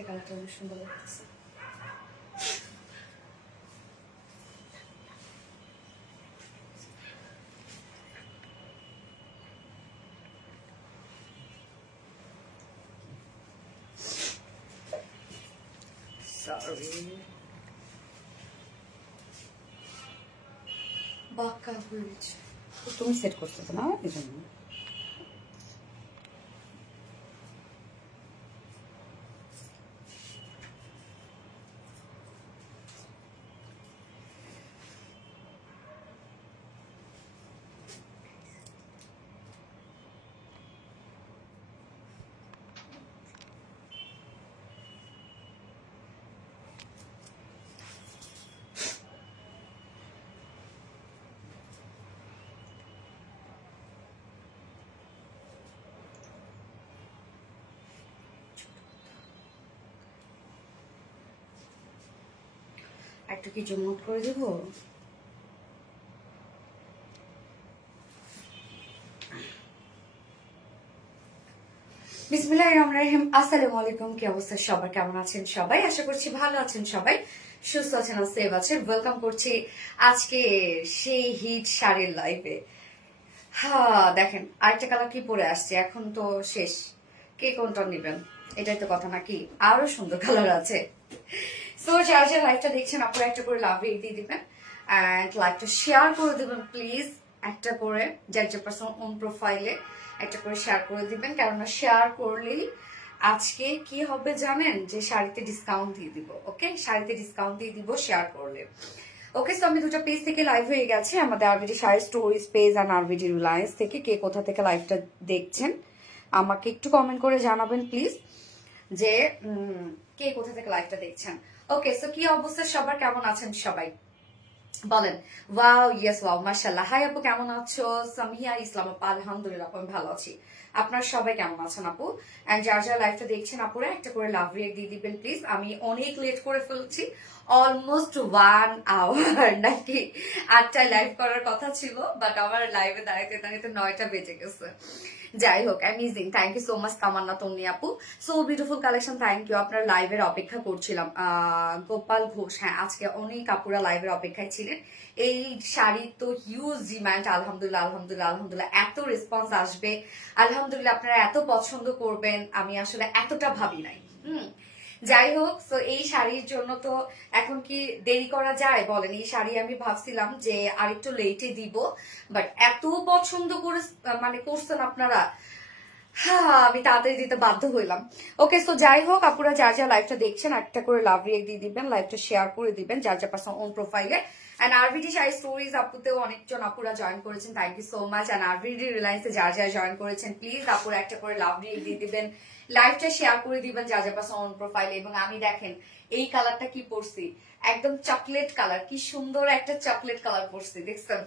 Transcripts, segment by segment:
দেখতে কালারটা অনেক সুন্দর লাগতেছে। বাঁকা হয়েছে, তুমি সেট করছো তো না এই জন্য। একটু কি জমট করে দেবো? বিসমিল্লাহির রহমানির রহিম। আসসালামু আলাইকুম। কি অবস্থা সবার, কেমন আছেন সবাই? আশা করছি ভালো আছেন সবাই, সুস্থ আছেন আর সেভ আছেন। ওয়েলকাম করছি আজকে সেই হিট শাড়ির লাইভে। হ্যাঁ দেখেন, আরেকটা কালার কি পরে আসছে, এখন তো শেষ। কে কোনটা নেবেন এটাই তো কথা, নাকি আরো সুন্দর কালার আছে? সো যার যার লাইভটা দেখছেন আপনারা একটা করে লাভ দিয়ে দিবেন অ্যান্ড লাইভটা শেয়ার করে দেবেন প্লিজ। একটা করে যার যে পার্সোনাল ওন প্রোফাইলে একটা করে শেয়ার করে দিবেন, কেননা শেয়ার করলেই আজকে কি হবে জানেন, যে শাড়িতে ডিসকাউন্ট দিয়ে দিব। ওকে, শাড়িতে ডিসকাউন্ট দিয়ে দিব শেয়ার করলে। ওকে, সো আমি দুটো পেজ থেকে লাইভ হয়ে গেছে, আমাদের আরবিডি শাড়ি স্টোরিজ পেজ আর আরবিডি রিলায়েন্স থেকে। কে কোথা থেকে লাইভটা দেখছেন আমাকে একটু কমেন্ট করে জানাবেন প্লিজ, যে কে কোথা থেকে লাইভটা দেখছেন। ওকে, সো কি অবস্থা সবার, কেমন আছেন সবাই বলেন? ওয়াও, ইয়েস, ওয়াও, মাশাআল্লাহ। হাই আপু, কেমন আছো? সামিয়া ইসলাম আপু, আলহামদুলিল্লাহ আমি ভালো আছি। আপনারা সবাই কেমন আছেন আপু? এন্ড যার যার লাইভটা দেখছেন আপুরা একটা করে লাভ রিয়েক্ট দিয়ে দিবেন প্লিজ। আমি অনেক লেট করে ফেলছি, অলমোস্ট 1 আওয়ার, নাকি 8টায় লাইভ করার কথা ছিল, বাট আমার লাইভে দাঁড়াইতে দাঁড়াইতে 9টা বেজে গেছে। যাই হোক, amazing, thank you so much Tamanna Tonni আপু। So beautiful collection, thank you. আপনার লাইভের অপেক্ষা করছিলাম। গোপাল ঘোষ, হ্যাঁ আজকে অনেক আপুরা লাইভের অপেক্ষায় ছিলেন। এই শাড়ির তো হিউজ ডিমান্ড, আলহামদুলিল্লাহ আলহামদুলিল্লাহ আলহামদুলিল্লাহ। এত রেসপন্স আসবে, আলহামদুলিল্লাহ আপনারা এত পছন্দ করবেন, আমি আসলে এতটা ভাবি নাই। যাই হোক, তো এই শাড়ির জন্য তো এখন কি দেরি করা যায় বলেন? এই শাড়ি আমি ভাবছিলাম যে আরেকটু লেটে দিব, বাট এত পছন্দ করে মানে করছেন আপনারা, হ্যাঁ আমি তাড়াতাড়ি দিতে বাধ্য হইলাম। ওকে, সো যাই হোক আপুরা যার যা লাইভটা দেখছেন একটা করে লাভ রিয়েক্ট দিয়ে দিবেন, লাইভটা শেয়ার করে দিবেন যার যা পার্সোনাল ওন প্রোফাইলে। এন্ড আরবিডি শাড়ি স্টোরিজ আপুতেও অনেকজন আপুরা জয়েন করেছেন, thank you so much. And RBD রিলায়েন্সে যার যা জয়েন করেছেন প্লিজ আপুরা একটা করে লাভ রিয়েক্ট দিয়ে দিবেন, লাইভটা শেয়ার করে দিবেন যার যা পার্সোনাল ওন প্রোফাইলে। এবং আমি দেখেন এই কালারটা কি পরছি, একদম চকলেট কালার, কি সুন্দর একটা চকলেট কালার পরছি, দেখছেন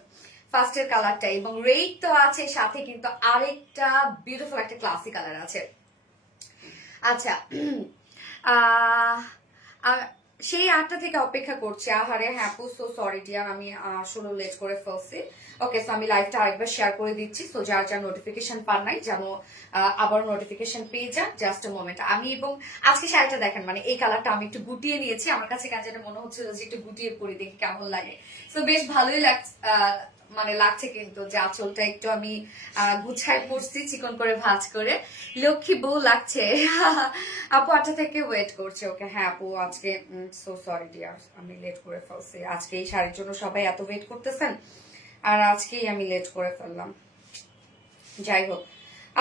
ফার্স্টের কালারটা। এবং রেড তো আছে, সাথে কিন্তু আরেকটা বিউটিফুল একটা ক্লাসি কালার আছে। আচ্ছা, সেই 8টা থেকে অপেক্ষা করছি। আহারে হ্যাঁ আপু, সো সরি ডিয়ার, আমি আসলে লেট করে ফেলছি। ওকে, সো আমি লাইভটা আরেকবার শেয়ার করে দিচ্ছি, সো যার যার নোটিফিকেশন পান নাই যেন আবার নোটিফিকেশন পেয়ে যান। Just moment. আমি এবং আজকে শাড়িটা দেখেন, মানে এই কালারটা আমি একটু গুটিয়ে নিয়েছি, আমার কাছে কেন যেন মনে হচ্ছিল যে একটু গুটিয়ে পরি, দেখি কেমন লাগে। সো বেশ ভালোই লাগছে কিন্তু, যে আঁচলটা একটু আমি গুছাই পড়ছি চিকন করে ভাঁজ করে, লক্ষ্মী বউ লাগছে। আপু 8টা থেকে ওয়েট করছে। ওকে হ্যাঁ আপু, আজকে সো সরি ডিয়ার, আমি লেট করে ফেলছি। আজকে এই শাড়ির জন্য সবাই এত ওয়েট করতেছেন, আর আজকেই আমি লেট করে ফেললাম। যাই হোক,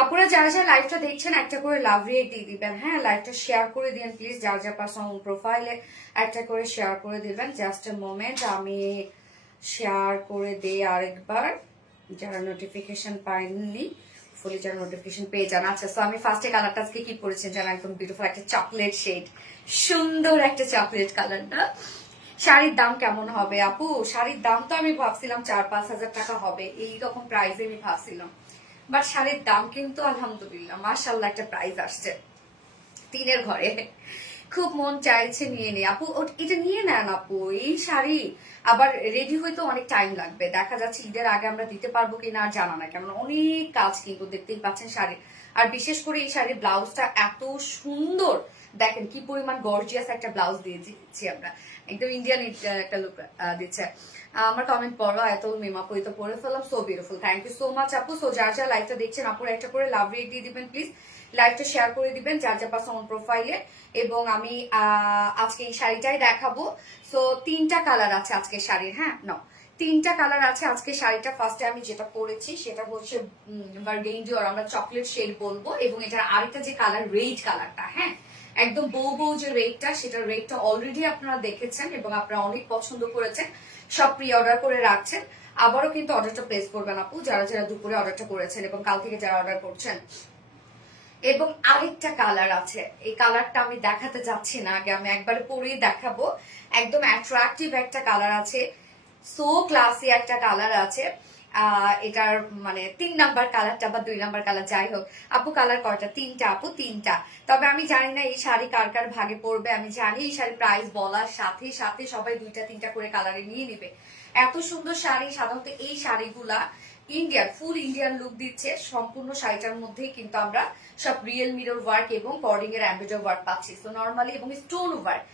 আপুরা যারা যারা লাইভটা দেখছেন একটা করে লাভ রিয়েক্ট দিয়ে দিবেন, হ্যাঁ লাইভটা শেয়ার করে দিন প্লিজ, যার যার পার্সোনাল প্রোফাইলে একটা করে শেয়ার করে দিবেন। জাস্ট এ মোমেন্ট, আমি শেয়ার করে দিই আরেকবার, যারা নোটিফিকেশন পাইনি ফুলি যারা নোটিফিকেশন পেয়ে যান। আচ্ছা, সো আমি ফার্স্টে কালারটা আজকে কি পরেছেন যেন, একদম বিউটিফুল একটা চকলেট শেড, সুন্দর একটা চকলেট কালারটা। শাড়ির দাম কেমন হবে আপু? শাড়ির দাম তো আমি ভাবছিলাম 4-5 হাজার টাকা হবে, এইরকম প্রাইসে আমি ভাবছিলাম, বাট শাড়ির দাম কিন্তু আলহামদুলিল্লাহ মাশাআল্লাহ একটা প্রাইস আসছে 3-এর ঘরে। খুব মন চাইছে নিয়ে নে আপু, এটা নিয়ে নেন আপু। এই শাড়ি আবার রেডি হইতে অনেক টাইম লাগবে, দেখা যাচ্ছে ঈদের আগে আমরা দিতে পারবো কিনা আর জানা না, কেমন অনেক কাজ কিন্তু দেখতেই পাচ্ছেন শাড়ি। আর বিশেষ করে এই শাড়ির ব্লাউজটা এত সুন্দর, দেখেন কি পরিমাণ গর্জিয়াস একটা ব্লাউজ দিয়েছি আমরা, একদম ইন্ডিয়ান একটা লুক দিচ্ছে। আমার কমেন্ট পড়ো, এত মেমাপুই তো পড়ে ফেললাম, so beautiful, thank you so much আপু। সো যার যার লাইভটা দেখছেন আপুর একটা করে লাভ রেট দিয়ে দিবেন প্লিজ, লাইভটা শেয়ার করে দিবেন যার যার পাশে অন প্রোফাইলে। এবং আমি আজকে এই শাড়িটাই দেখাবো। সো 3টা কালার আছে আজকে শাড়ির, হ্যাঁ না 3টা কালার আছে আজকে শাড়িটা। ফার্স্টে আমি যেটা পরেছি সেটা হচ্ছে বার্গেন্ডি আর আমরা চকলেট শেড বলবো, এবং এটার আরেকটা যে কালার রেড কালারটা, হ্যাঁ একদম বউ বউ যে রেডটা, সেটা রেডটা অলরেডি আপনারা দেখেছেন এবং আপনারা অনেক পছন্দ করেছেন, সব প্রি অর্ডার করে রাখছেন। আবারও কিন্তু অর্ডারটা প্লেস করবেন আপু, যারা যারা দুপুরে অর্ডারটা করেছেন এবং কাল থেকে যারা অর্ডার করছেন। এবং আরেকটা কালার আছে, এই কালারটা আমি দেখাতে যাচ্ছি না, আগে আমি একবারে পরেই দেখাবো। একদম অ্যাট্রাকটিভ একটা কালার আছে, সো ক্লাসি একটা কালার আছে। এটার মানে 3 নাম্বার কালারটা বা 2 নাম্বার কালার যাই হোক। আপু কালার কয়টা? 3টা আপু, 3টা। তবে আমি জানি না এই শাড়ি কার কার ভাগে পড়বে, আমি জানি এই শাড়ি প্রাইস বলার সাথে সাথে সবাই 2টা 3টা করে কালারে নিয়ে নেবে। এত সুন্দর শাড়ি, সাধারণত এই শাড়িগুলা ইন্ডিয়ান ফুল ইন্ডিয়ান লুক দিচ্ছে। সম্পূর্ণ শাড়িটার মধ্যেই কিন্তু আমরা সব রিয়েল মিরর ওয়ার্ক এবং কর্ডিং এর এমব্রয়ডারি ওয়ার্ক পাচ্ছি, তো নরমালি, এবং স্টোন ওয়ার্ক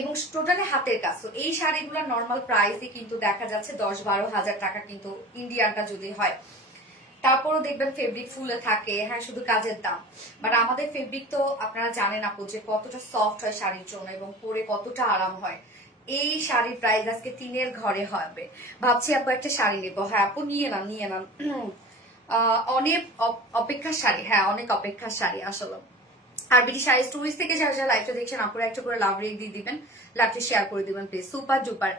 এবং টোটালি হাতের কাজ। তো এই শাড়িগুলো নর্মাল প্রাইসে কিন্তু দেখা যাচ্ছে 10-12 হাজার টাকা কিন্তু ইন্ডিয়ানটা যদি হয়। তারপরও দেখবেন ফেব্রিক ফুলে থাকে, হ্যাঁ শুধু কাজের দাম। বাট আমাদের ফেব্রিক তো আপনারা জানেন আপু যে কতটা সফট হয় শাড়ির জন্য এবং পরে কতটা আরাম হয়। এই শাড়ির প্রাইস আজকে 3-এর ঘরে হবে। ভাবছি আপু একটা শাড়ি নেবো, হ্যাঁ আপু নিয়ে নাম নিয়ে নাম। অনেক অপেক্ষার শাড়ি, হ্যাঁ অনেক অপেক্ষার শাড়ি আসলে। আর বিডি শাড়ি স্টোরিজ থেকে যারা যারা লাইভটা দেখছেন আপনারা একটা করে লাভ রেট দিয়ে দিবেন, লাভটা শেয়ার করে দিবেন প্লিজ, সুপার ডুপার।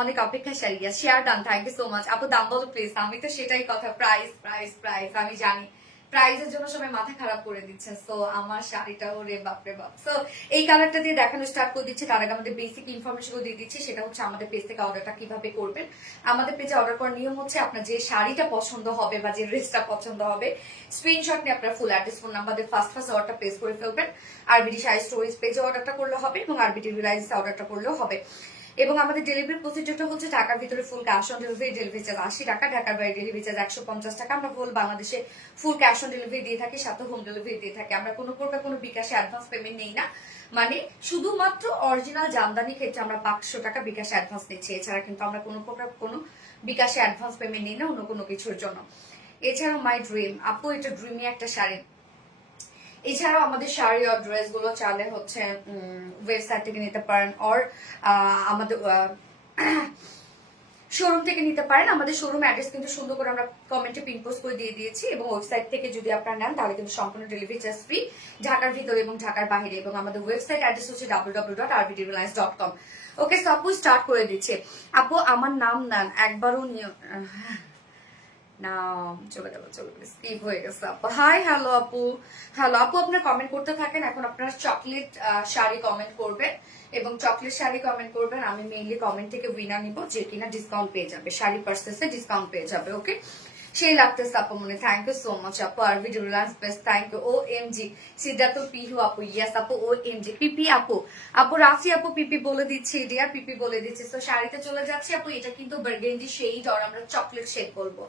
অনেক অপেক্ষা sari, share done, thank you so much আপু। দাম বলো প্লিজ। আমি তো সেটাই কথা, প্রাইস প্রাইস প্রাইস, আমি জানি প্রাইসের জন্য সবাই মাথা খারাপ করে দিচ্ছে। সো আমার শাড়িটাও রে বাপরে বাপ। সো এই কালারটা দিয়ে দেখানো স্টার্ট করে দিচ্ছে। তার আগে আমাদের বেসিক ইনফরমেশন দিয়ে দিচ্ছি, সেটা হচ্ছে আমাদের পেজ থেকে অর্ডারটা কিভাবে করবেন। আমাদের পেজে অর্ডার করার নিয়ম হচ্ছে আপনার যে শাড়িটা পছন্দ হবে বা যে ড্রেসটা পছন্দ হবে স্ক্রিনশট নিয়ে আপনার ফুল অ্যাড্রেস ফোন নাম্বার দিয়ে ফার্স্ট অর্ডারটা প্লেস করে ফেলবেন। আরবিডি শাড়ি স্টোরেজ পেজে অর্ডারটা করলে হবে এবং আরবিডি রিলায়েন্স অর্ডারটা করলেও হবে। এবং আমাদের ডেলিভারি প্রসিডিউরটা হচ্ছে ঢাকার ভিতরে full cash on delivery, delivery charge 80 টাকা, ঢাকার বাইরে ডেলিভারি চার্জ 150 টাকা। আমরা ফুল বাংলাদেশে ফুল ক্যাশ অন ডেলিভারি দিয়ে থাকি, সাথে হোম ডেলিভারি দিয়ে থাকি। আমরা কোনো প্রকার কোনো বিকাশে অ্যাডভান্স পেমেন্ট নেই না, মানে শুধুমাত্র অরিজিনাল জামদানি ক্ষেত্রে আমরা 500 টাকা বিকাশে অ্যাডভান্স নিচ্ছি। এছাড়া কিন্তু আমরা কোনো প্রকার কোনো বিকাশে অ্যাডভান্স পেমেন্ট নেই না অন্য কোনো কিছুর জন্য। এছাড়াও মাই ড্রিম আপু, এটা ড্রিমি একটা শাড়ি। এছাড়াও আমাদের শাড়ি আর ড্রেস গুলো চালে হচ্ছে ওয়েবসাইট থেকে নিতে পারেন, অর আমাদের শোরুম থেকে নিতে পারেন। আমাদের শোরুম অ্যাড্রেস কিন্তু সুন্দর করে আমরা কমেন্টে পিন পোস্ট করে দিয়ে দিয়েছি, এবং ওয়েবসাইট থেকে যদি আপনারা নেন তাহলে কিন্তু সম্পূর্ণ ডেলিভারি চার্জ ফ্রি, ঢাকার ভিতরে এবং ঢাকার বাইরে। এবং আমাদের ওয়েবসাইট অ্যাড্রেস হচ্ছে www.rbdreliance.com। ওকে, সো আপু স্টার্ট করে দিচ্ছে। আপু আমার নাম নেন, একবারও না চলে গেল, স্কিপ হয়ে গেছে আপু। হাই হ্যালো আপু, হ্যালো আপু, আপনার কমেন্ট করতে থাকেন। এখন আপনারা চকলেট শাড়ি কমেন্ট করবেন এবং চকলেট শাড়ি কমেন্ট করবেন। আমি মেইনলি কমেন্ট থেকে উইনার নিব, যে কিনা ডিসকাউন্ট পেয়ে যাবে, শাড়ি পার্সেসে ডিসকাউন্ট পেয়ে যাবে। ওকে, সেই লাগতেছে আপু মনে। থ্যাংক ইউ সো মাচ আপু। আরবি Reliance best, thank you. O M G Siddhartha Pihu আপু, ইয়েস আপু। ও এম জি পিপি আপু, আপু রাফি আপু পিপি বলে দিচ্ছি, ডিয়ার পিপি বলে দিচ্ছি। তো শাড়িতে চলে যাচ্ছে আপু। এটা কিন্তু বার্গেন্ডি শেড, আর আমরা চকলেট শেড বলবো।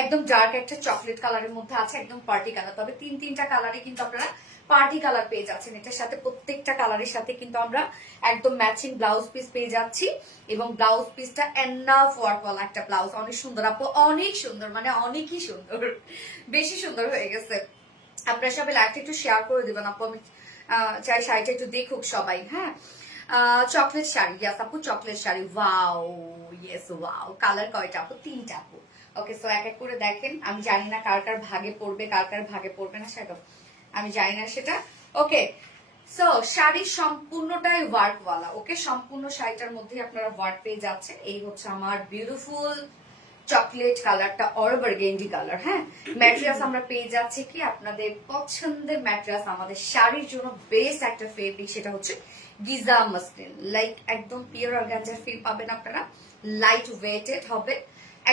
একদম ডার্ক একটা চকলেট কালারের মধ্যে আছে, একদম পার্টি কালার। তবে 3-3টা কালারে কিন্তু আপনারা পার্টি কালার পেয়ে যাচ্ছেন। এটার সাথে প্রত্যেকটা কালারের সাথে কিন্তু আমরা একদম ম্যাচিং ব্লাউজ পিস পেয়ে যাচ্ছি, এবং ব্লাউজ পিসটা এনাফ ওয়ার্কওয়ালা একটা ব্লাউজ। অনেক সুন্দর আপু, অনেক সুন্দর, মানে অনেকই সুন্দর, বেশি সুন্দর হয়ে গেছে। আপনারা সবাই লাইভটা একটু শেয়ার করে দিবেন আপু, আমি চাই শাড়িটা একটু দেখুক সবাই। হ্যাঁ, চকলেট শাড়ি, ইয়াস আপু chocolate sari. Wow, yes wow. Colour কয়টা আপু? 3টা আপু। ওকে, সো এক এক করে দেখেন। আমি জানি না কার কার ভাগে পড়বে, কার কার ভাগে পড়বে না, সেটা আমি জানি না সেটা। ওকে, সো শাড়ি সম্পূর্ণটাই ওয়ার্কওয়ালা। ওকে, সম্পূর্ণ শাড়িটার মধ্যে আপনারা ওয়ার্ক পেয়ে যাচ্ছেন। এই হচ্ছে আমার বিউটিফুল চকলেট কালারটা, অর বার্গেন্ডি কালার। হ্যাঁ, ম্যাটেরিয়ালস আমরা পেয়ে যাচ্ছি কি আপনাদের পছন্দের ম্যাটেরিয়ালস। আমাদের শাড়ির জন্য বেস্ট একটা ফেব্রিক, সেটা হচ্ছে গিজা মাসলিন। লাইক একদম পিওর অর্গানজার ফিল পাবেন আপনারা, লাইট ওয়েটেড হবে,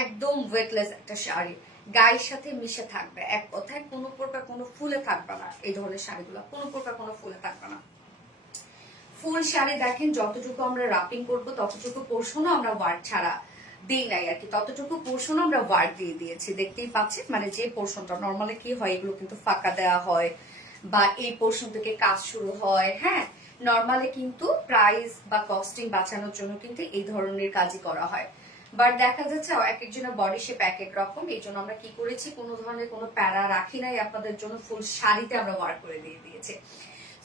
একদম ওয়েটলেস একটা শাড়ি, গায়ের সাথে মিশে থাকবে। এক কথায় কোনো প্রকার কোনো ফুলে থাকবে না। এই ধরনের শাড়িগুলো কোনো প্রকার কোনো ফুলে থাকবে না। ফুল শাড়ি দেখেন, যতটুকু আমরা রাপিং করবো ততটুকু পোর্শনও আমরা ওয়ার্ক ছাড়া দিই নাই আর কি, ততটুকু পোর্শনও আমরা ওয়ার্ক দিয়ে দিয়েছি। দেখতেই পাচ্ছেন, মানে যে পোর্শনটা নর্মালি কি হয়, এগুলো কিন্তু ফাঁকা দেওয়া হয়, বা এই পোর্শন থেকে কাজ শুরু হয়, হ্যাঁ নর্মালি কিন্তু প্রাইস বা কস্টিং বাঁচানোর জন্য কিন্তু এই ধরনের কাজই করা হয়। বাট দেখা যাচ্ছে এক একজনের বডি শেপ এক এক রকম, এই জন্য আমরা কি করেছি কোনো ধরনের কোনো প্যারা রাখি নাই, আপনাদের জন্য ফুল শাড়িতে আমরা ওয়ার্ক করে দিয়ে দিয়েছি।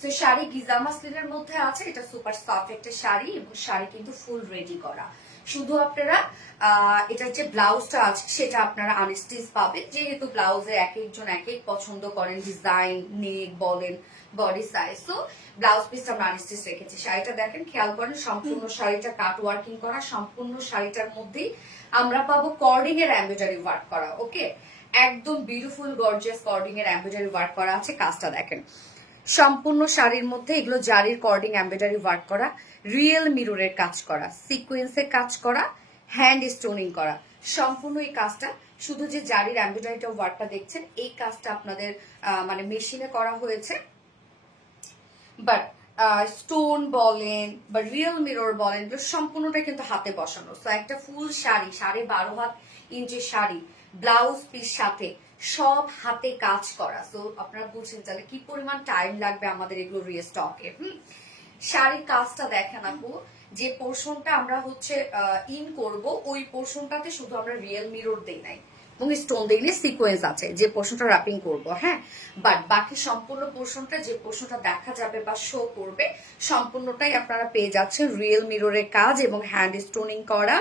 তো শাড়ি গিজা মাসলিনের মধ্যে আছে, এটা সুপার সফট একটা শাড়ি এবং শাড়ি কিন্তু ফুল রেডি করা। শুধু আপনারা এটার যে ব্লাউজটা আছে সেটা আপনারা আনস্টিচ পাবেন, যেহেতু ব্লাউজে এক একজন এক এক পছন্দ করেন, ডিজাইন নেক বলেন বডি সাইজ, তো ব্লাউজ পিসটা আমরা আনস্টিচ রেখেছি। শাড়িটা দেখেন, খেয়াল করেন সম্পূর্ণ শাড়িটা কাট ওয়ার্কিং করা, সম্পূর্ণ শাড়িটার মধ্যেই আমরা পাবো কর্ডিং এর এমব্রয়ডারি ওয়ার্ক করা। ওকে, একদম বিউটিফুল গর্জিয়াস কর্ডিং এর এমব্রয়ডারি ওয়ার্ক করা আছে। কাজটা দেখেন, সম্পূর্ণ শাড়ির মধ্যে এগুলো জারির কর্ডিং এমব্রয়ডারি ওয়ার্ক করা, রিয়েল মিররের কাজ করা, সিকোয়েন্সের কাজ করা, হ্যান্ড স্টোনিং করা। সম্পূর্ণ এই কাজটা, শুধু যে জারির এমব্রয়ডারিটা ওয়ার্কটা দেখছেন এই কাজটা আপনাদের মানে মেশিনে করা হয়েছে, বাট স্টোন বলেন বা রিয়েল মিরর বলেন এগুলো সম্পূর্ণটা কিন্তু হাতে বসানো। তো একটা ফুল শাড়ি 12.5 ইঞ্চি শাড়ি ব্লাউজ পিস সাথে সব হাতে কাজ করা। তো আপনারা বুঝছেন তাহলে কি পরিমাণ টাইম লাগবে আমাদের এগুলো রিস্টকে। শাড়ির কাজটা দেখেন আপু, যে পোর্শনটা আমরা হচ্ছে ইন করব ওই পোর্শনটাতে শুধু আমরা রিয়েল মিরর দেই নাই এবং স্টোন দিলে সিকোয়েন্স আছে যে পোর্শনটা র্যাপিং করব, হ্যাঁ বাট বাকি সম্পূর্ণ পোর্শনটা যে পোর্শনটা দেখা যাবে বা শো করবে সম্পূর্ণটাই আপনারা পেয়ে যাচ্ছেন রিয়েল মিররের কাজ এবং হ্যান্ড স্টোনিং করা,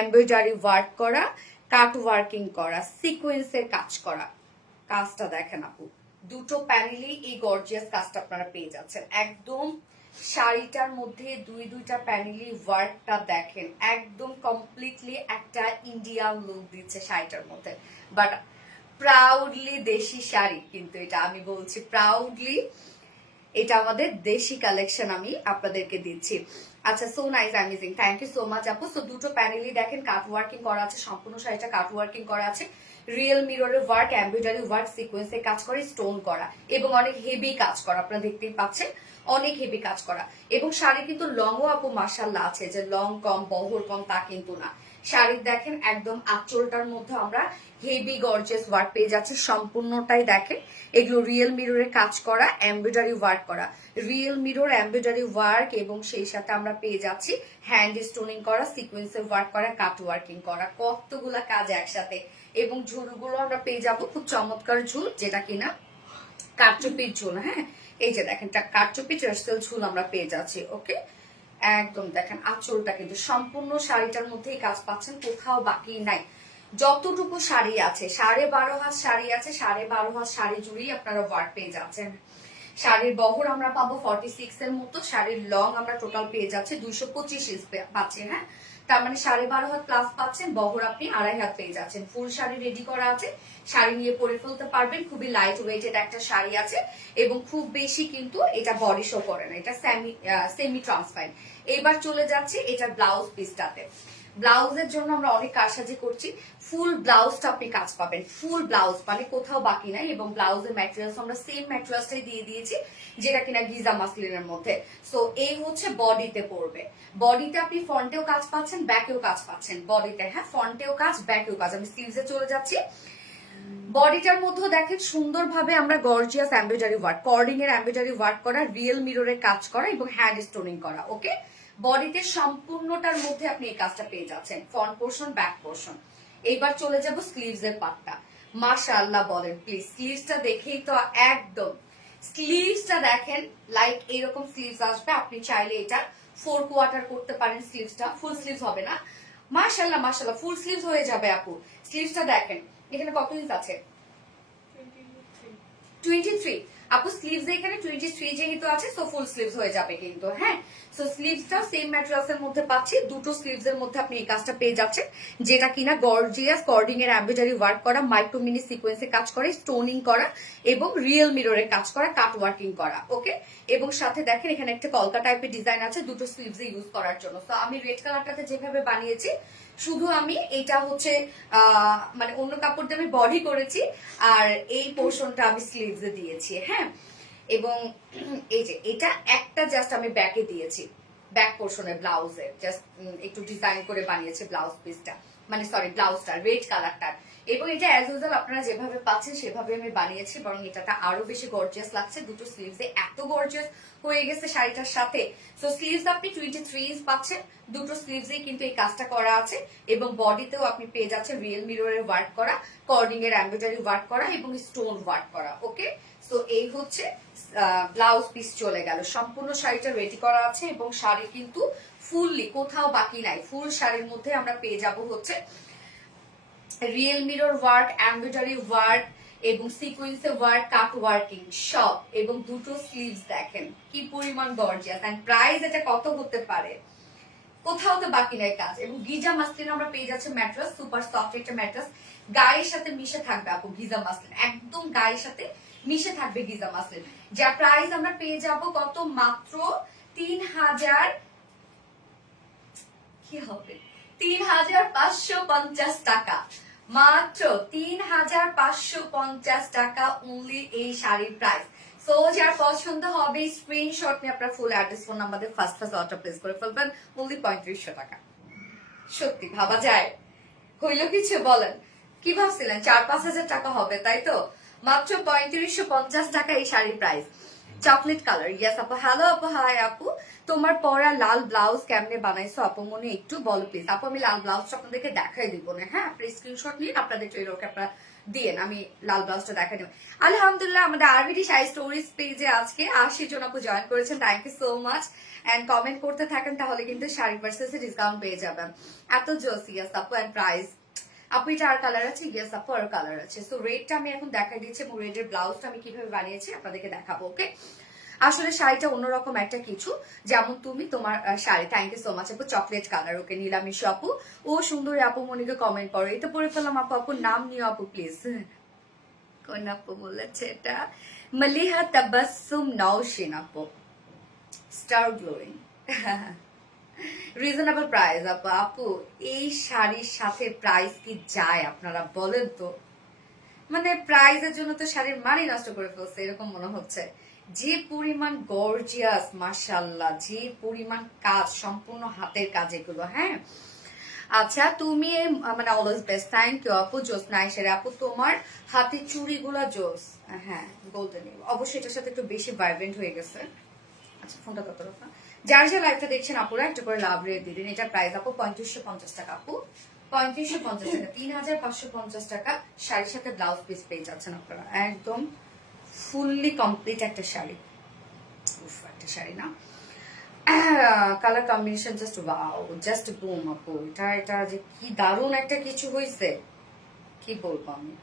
এমব্রয়ডারি ওয়ার্ক করা, কাট ওয়ার্কিং করা, সিকোয়েন্সের কাজ করা। কাজটা দেখেন আপু, দুটো প্যানেলই এই গর্জিয়াস কাজটা আপনারা পেয়ে যাচ্ছেন। একদম শাড়িটার মধ্যে দুইটা প্যানেলই ওয়ার্কটা দেখেন, একদম কমপ্লিটলি একটা ইন্ডিয়ান লুক দিচ্ছে শাড়িটার মধ্যে। বাট প্রাউডলি দেশি শাড়ি, কিন্তু এটা আমি বলছি প্রাউডলি এটা আমাদের দেশি কালেকশন আমি আপনাদেরকে দিচ্ছি। আচ্ছা, so nice, amazing, thank you so much আপু। সো দুটো প্যানেলই দেখেন কাট ওয়ার্কিং করা আছে, সম্পূর্ণ শাড়িটা কাট ওয়ার্কিং করা আছে, রিয়েল মিররের ওয়ার্ক, এমব্রয়ডারি ওয়ার্ক, সিকোয়েন্সে কাজ করে, স্টোন করা এবং অনেক হেভি কাজ করা। আপনারা দেখতেই পাচ্ছেন অনেক হেভি কাজ করা। এবং শাড়ি কিন্তু লংও আপু মাশাআল্লাহ আছে, যে লং কম বহর কম তা কিন্তু না। শাড়ির দেখেন একদম আঁচলটার মধ্যে আমরা হেভি গর্জিয়াস ওয়ার্ক পেয়ে যাচ্ছি, সম্পূর্ণটাই দেখেন এগুলো রিয়েল মিররের কাজ করা, এমব্রয়ডারি ওয়ার্ক করা, রিয়েল মিরর এমব্রয়ডারি ওয়ার্ক এবং সেই সাথে আমরা পেয়ে যাচ্ছি হ্যান্ড স্টোনিং করা, সিকোয়েন্সের ওয়ার্ক করা, কাট ওয়ার্কিং করা, কতগুলা কাজ একসাথে। এবং ঝুলগুলো আমরা পেয়ে যাবো খুব চমৎকার ঝুল, যেটা কিনা কারচুপির ঝুল। হ্যাঁ, এই যে দেখেন কারচুপি ট্রেসেল ঝুল আমরা পেয়ে যাচ্ছি। ওকে, একদম দেখেন আঁচলটা কিন্তু সম্পূর্ণ শাড়িটার মধ্যেই কাজ পাচ্ছেন, কোথাও বাকি নাই। যতটুকু শাড়ি আছে 12.5 হাত শাড়ি আছে, 12.5 হাত শাড়ি জুড়েই আপনারা ওয়ার্ক পেয়ে যাচ্ছেন। শাড়ির বহর আমরা পাবো 46 এর মতো, শাড়ির লং আমরা টোটাল পেয়ে যাচ্ছে 225 ইঞ্চ পাচ্ছি। হ্যাঁ, তার মানে 12.5 হাত প্লাস পাচ্ছেন, বহর আপনি 2.5 হাত পেয়ে যাচ্ছেন। ফুল শাড়ি রেডি করা আছে, শাড়ি নিয়ে পরে ফেলতে পারবেন, খুবই লাইট ওয়েটেড একটা শাড়ি আছে এবং খুব বেশি কিন্তু এটা বডি শো করে না, এটা সেমি ট্রান্সপারেন্ট। এবার চলে যাচ্ছে এটা ব্লাউজ পিসটাতে। ব্লাউজের জন্য আমরা অনেক কারসাজি করছি, ফুল ব্লাউজটা আপনি কাজ পাবেন, ফুল ব্লাউজ মানে কোথাও বাকি নাই। এবং ব্লাউজের ম্যাটেরিয়ালস আমরা সেম ম্যাটেরিয়ালসটাই দিয়ে দিয়েছি, যেটা কিনা গিজা মাসলিনের মধ্যে। সো এই হচ্ছে বডিতে পড়বে, বডিতে আপনি ফ্রন্টেও কাজ পাচ্ছেন, ব্যাকেও কাজ পাচ্ছেন বডিতে। হ্যাঁ, ফ্রন্টেও কাজ, ব্যাকেও কাজ। আমি স্লিভসে চলে যাচ্ছি। বডিটার মধ্যে দেখেন সুন্দরভাবে আমরা গর্জিয়াস এমব্রয়ডারি ওয়ার্ক, কর্ডিং এর এমব্রয়ডারি ওয়ার্ক করা, রিয়েল মিররের কাজ করা এবং হ্যান্ড স্টোনিং করা। ওকে, বডিতে সম্পূর্ণটার মধ্যে আপনি এই কাজটা পেয়ে যাচ্ছেন, ফ্রন্ট পোর্শন, ব্যাক পোর্শন। এইবার চলে যাব স্লিভস এর পার্টটা। মাশাআল্লাহ বলেন প্লিজ, স্লিভসটা দেখেই তো একদম, স্লিভসটা দেখেন লাইক এরকম স্লিভস আসবে। আপনি চাইলে এটা 4 কোয়ার্টার করতে পারেন, স্লিভসটা ফুল স্লিভস হবে না। মাশাআল্লাহ মাশাআল্লাহ, ফুল স্লিভস হয়ে যাবে আপু। স্লিভসটা দেখেন এখানে কত ইঞ্চ আছে, 23 আপু। স্লিভস এখানে 23 যেহেতু আছে, সো ফুল স্লিভস হয়ে যাবে কিন্তু। হ্যাঁ, সো স্লিভসটা সেম ম্যাটেরিয়ালস এর মধ্যে পাচ্ছি, দুটো স্লিভস এর মধ্যে আপনি এই কাজটা পেয়ে যাচ্ছেন, যেটা কিনা গর্জিয়াস কর্ডিং এর এমব্রয়ডারি ওয়ার্ক করা, মাইক্রো মিনি সিকোয়েন্সে কাজ করে, স্টোনিং করা এবং রিয়েল মিররের কাজ করা, কাট ওয়ার্কিং করা। ওকে, এবং সাথে দেখেন এখানে একটা কলকা টাইপের ডিজাইন আছে দুটো স্লিভস এ ইউজ করার জন্য। তো আমি রেড কালারটাতে যেভাবে বানিয়েছি, শুধু আমি এটা হচ্ছে মানে অন্য কাপড় দিয়ে আমি বডি করেছি, আর এই পোর্শনটা আমি স্লিভসে দিয়েছি। হ্যাঁ, এবং এই যে এটা একটা জাস্ট আমি ব্যাকে দিয়েছি, ব্যাক পোর্শনে ব্লাউজের জাস্ট একটু ডিজাইন করে বানিয়েছি ব্লাউজ পিসটা, মানে সরি ব্লাউজটা রেড কালারটা। এবং এটা অ্যাজ ইউজুয়াল আপনারা যেভাবে পাচ্ছেন সেভাবে আমি বানিয়েছি, বরং এটাতে আরো বেশি গর্জিয়াস লাগছে। দুটো স্লিভসে এত গর্জিয়াস হয়ে গেছে শাড়িটার সাথে। সো স্লিভস আপনি 23 ইঞ্চ পাচ্ছেন, দুটো স্লিভসেই কিন্তু এই কাজটা করা আছে এবং বডিতেও আপনি পেয়ে যাচ্ছেন রিয়েল মিররের ওয়ার্ক করা, কর্ডিং এর এমব্রয়ডারি ওয়ার্ক করা এবং স্টোন ওয়ার্ক করা। ওকে, সো এই হচ্ছে ব্লাউজ পিস চলে গেল। সম্পূর্ণ শাড়িটা রেডি করা আছে এবং শাড়ি কিন্তু ফুললি কোথাও বাকি নাই। ফুল শাড়ির মধ্যে আমরা পেয়ে যাব হচ্ছে real mirror work, embroidery work এবং সিকোয়েন্সের ওয়ার্ক, কাট ওয়ার্কিং সব, এবং দুটো স্লিভস দেখেন কি পরিমাণ গর্জিয়াস। এন্ড প্রাইস এটা কত হতে পারে, কোথাও তো বাকি নাই কাজ। এবং গিজা মাসলিন আমরা পেয়ে যাচ্ছে ম্যাট্রেস, সুপার সফট একটা ম্যাট্রেস, গায়ের সাথে মিশে থাকবে আপু গিজা মাসলিন, একদম গায়ের সাথে মিশে থাকবে গিজা মাসলিন। যা প্রাইস আমরা পেয়ে যাব কত, মাত্র 3000, কি হবে 3550 টাকা, মাত্র 3550 টাকা অনলি এই শাড়ির প্রাইস। সো যার পছন্দ হবে স্ক্রিনশট নিয়ে আপনার full address phone number first order place করে ফেলবেন অনলি 3500 টাকা। সত্যি ভাবা যায়? হইল কিছু বলেন, কি ভাবছিলেন 4-5 হাজার টাকা হবে, তাই তো? মাত্র 3550 টাকা এই শাড়ির প্রাইস। চকলেট কালার, ইয়েস আপু। হ্যালো আপু, হাই আপু, তোমার পরা লাল ব্লাউজ কেমনে বানাইছো আপু, মনে একটু বলো প্লিজ। আপু আমি লাল ব্লাউজটা আপনাদেরকে দেখাই দিব না, হ্যাঁ আপনি স্ক্রিনশট নিন, আপনাদের ট্রেলারকে আপনারা দিয়েন, আমি লাল ব্লাউজটা দেখাই দেব। আলহামদুলিল্লাহ আমাদের আরবিডি শাড়ি স্টোরিজ পেজে আজকে 80 জন আপু জয়েন করেছেন, thank you so much. And comment করতে থাকেন, তাহলে কিন্তু শাড়ি পার্সেসে ডিসকাউন্ট পেয়ে যাবেন। এত জোস, ইয়েস আপু। এন্ড প্রাইস আপু এটা আর কালার আছে, ইয়েস আপু আর কালার আছে। সো রেডটা আমি এখন দেখাই দিচ্ছি এবং রেডের ব্লাউজটা আমি কিভাবে বানিয়েছি আপনাদেরকে দেখাবো। ওকে, আসলে শাড়িটা অন্যরকম একটা কিছু, যেমন তুমি তোমার sari, thank you so much আপু। চকলেট কালার, ওকে নীলামিশ আপু, ও সুন্দরী আপু মনিকে কমেন্ট করো, এটা পড়ে ফেললাম আপু। আপুর নাম নিও আপু প্লিজ। কোন আপু বলেছে এটা? মালিহা তাবাসসুম নওশিন আপু, স্টার গ্লোয়িং। রিজনেবল প্রাইস আপু। আপু এই শাড়ির সাথে প্রাইস কি যায় আপনারা বলেন তো? মানে প্রাইজের জন্য তো শাড়ির মানি নষ্ট করে ফেলছে এরকম মনে হচ্ছে। যে পরিমাণ গর্জিয়াস, মাশাআল্লাহ, যে পরিমাণ কাজ, সম্পূর্ণ হাতের কাজ এগুলো। হ্যাঁ আচ্ছা, তুমি মানে অলওয়েজ বেস্ট, থ্যাংক ইউ আপু। জোস নাইসের আপু, তোমার হাতের চুড়িগুলো জোস। হ্যাঁ গোল্ডেন, অবশ্যই এটার সাথে একটু বেশি ভাইব্রেন্ট হয়ে গেছে। আচ্ছা ফোনটা কত রকম, যার যে লাইভটা দেখছেন আপুরা একটা করে লাভ রেট দিলেন। এটা প্রাইস আপু 3550 টাকা আপু, 3550 টাকা, 3550 টাকা। শাড়ির সাথে ব্লাউজ পিস পেয়ে যাচ্ছেন আপনারা, একদম ফুললি কমপ্লিট একটা শাড়ি। উফ একটা শাড়ি না, colour combination just wow, just broom আপু। এটা যে কি দারুণ একটা কিছু হয়েছে, কি বলবো আমি।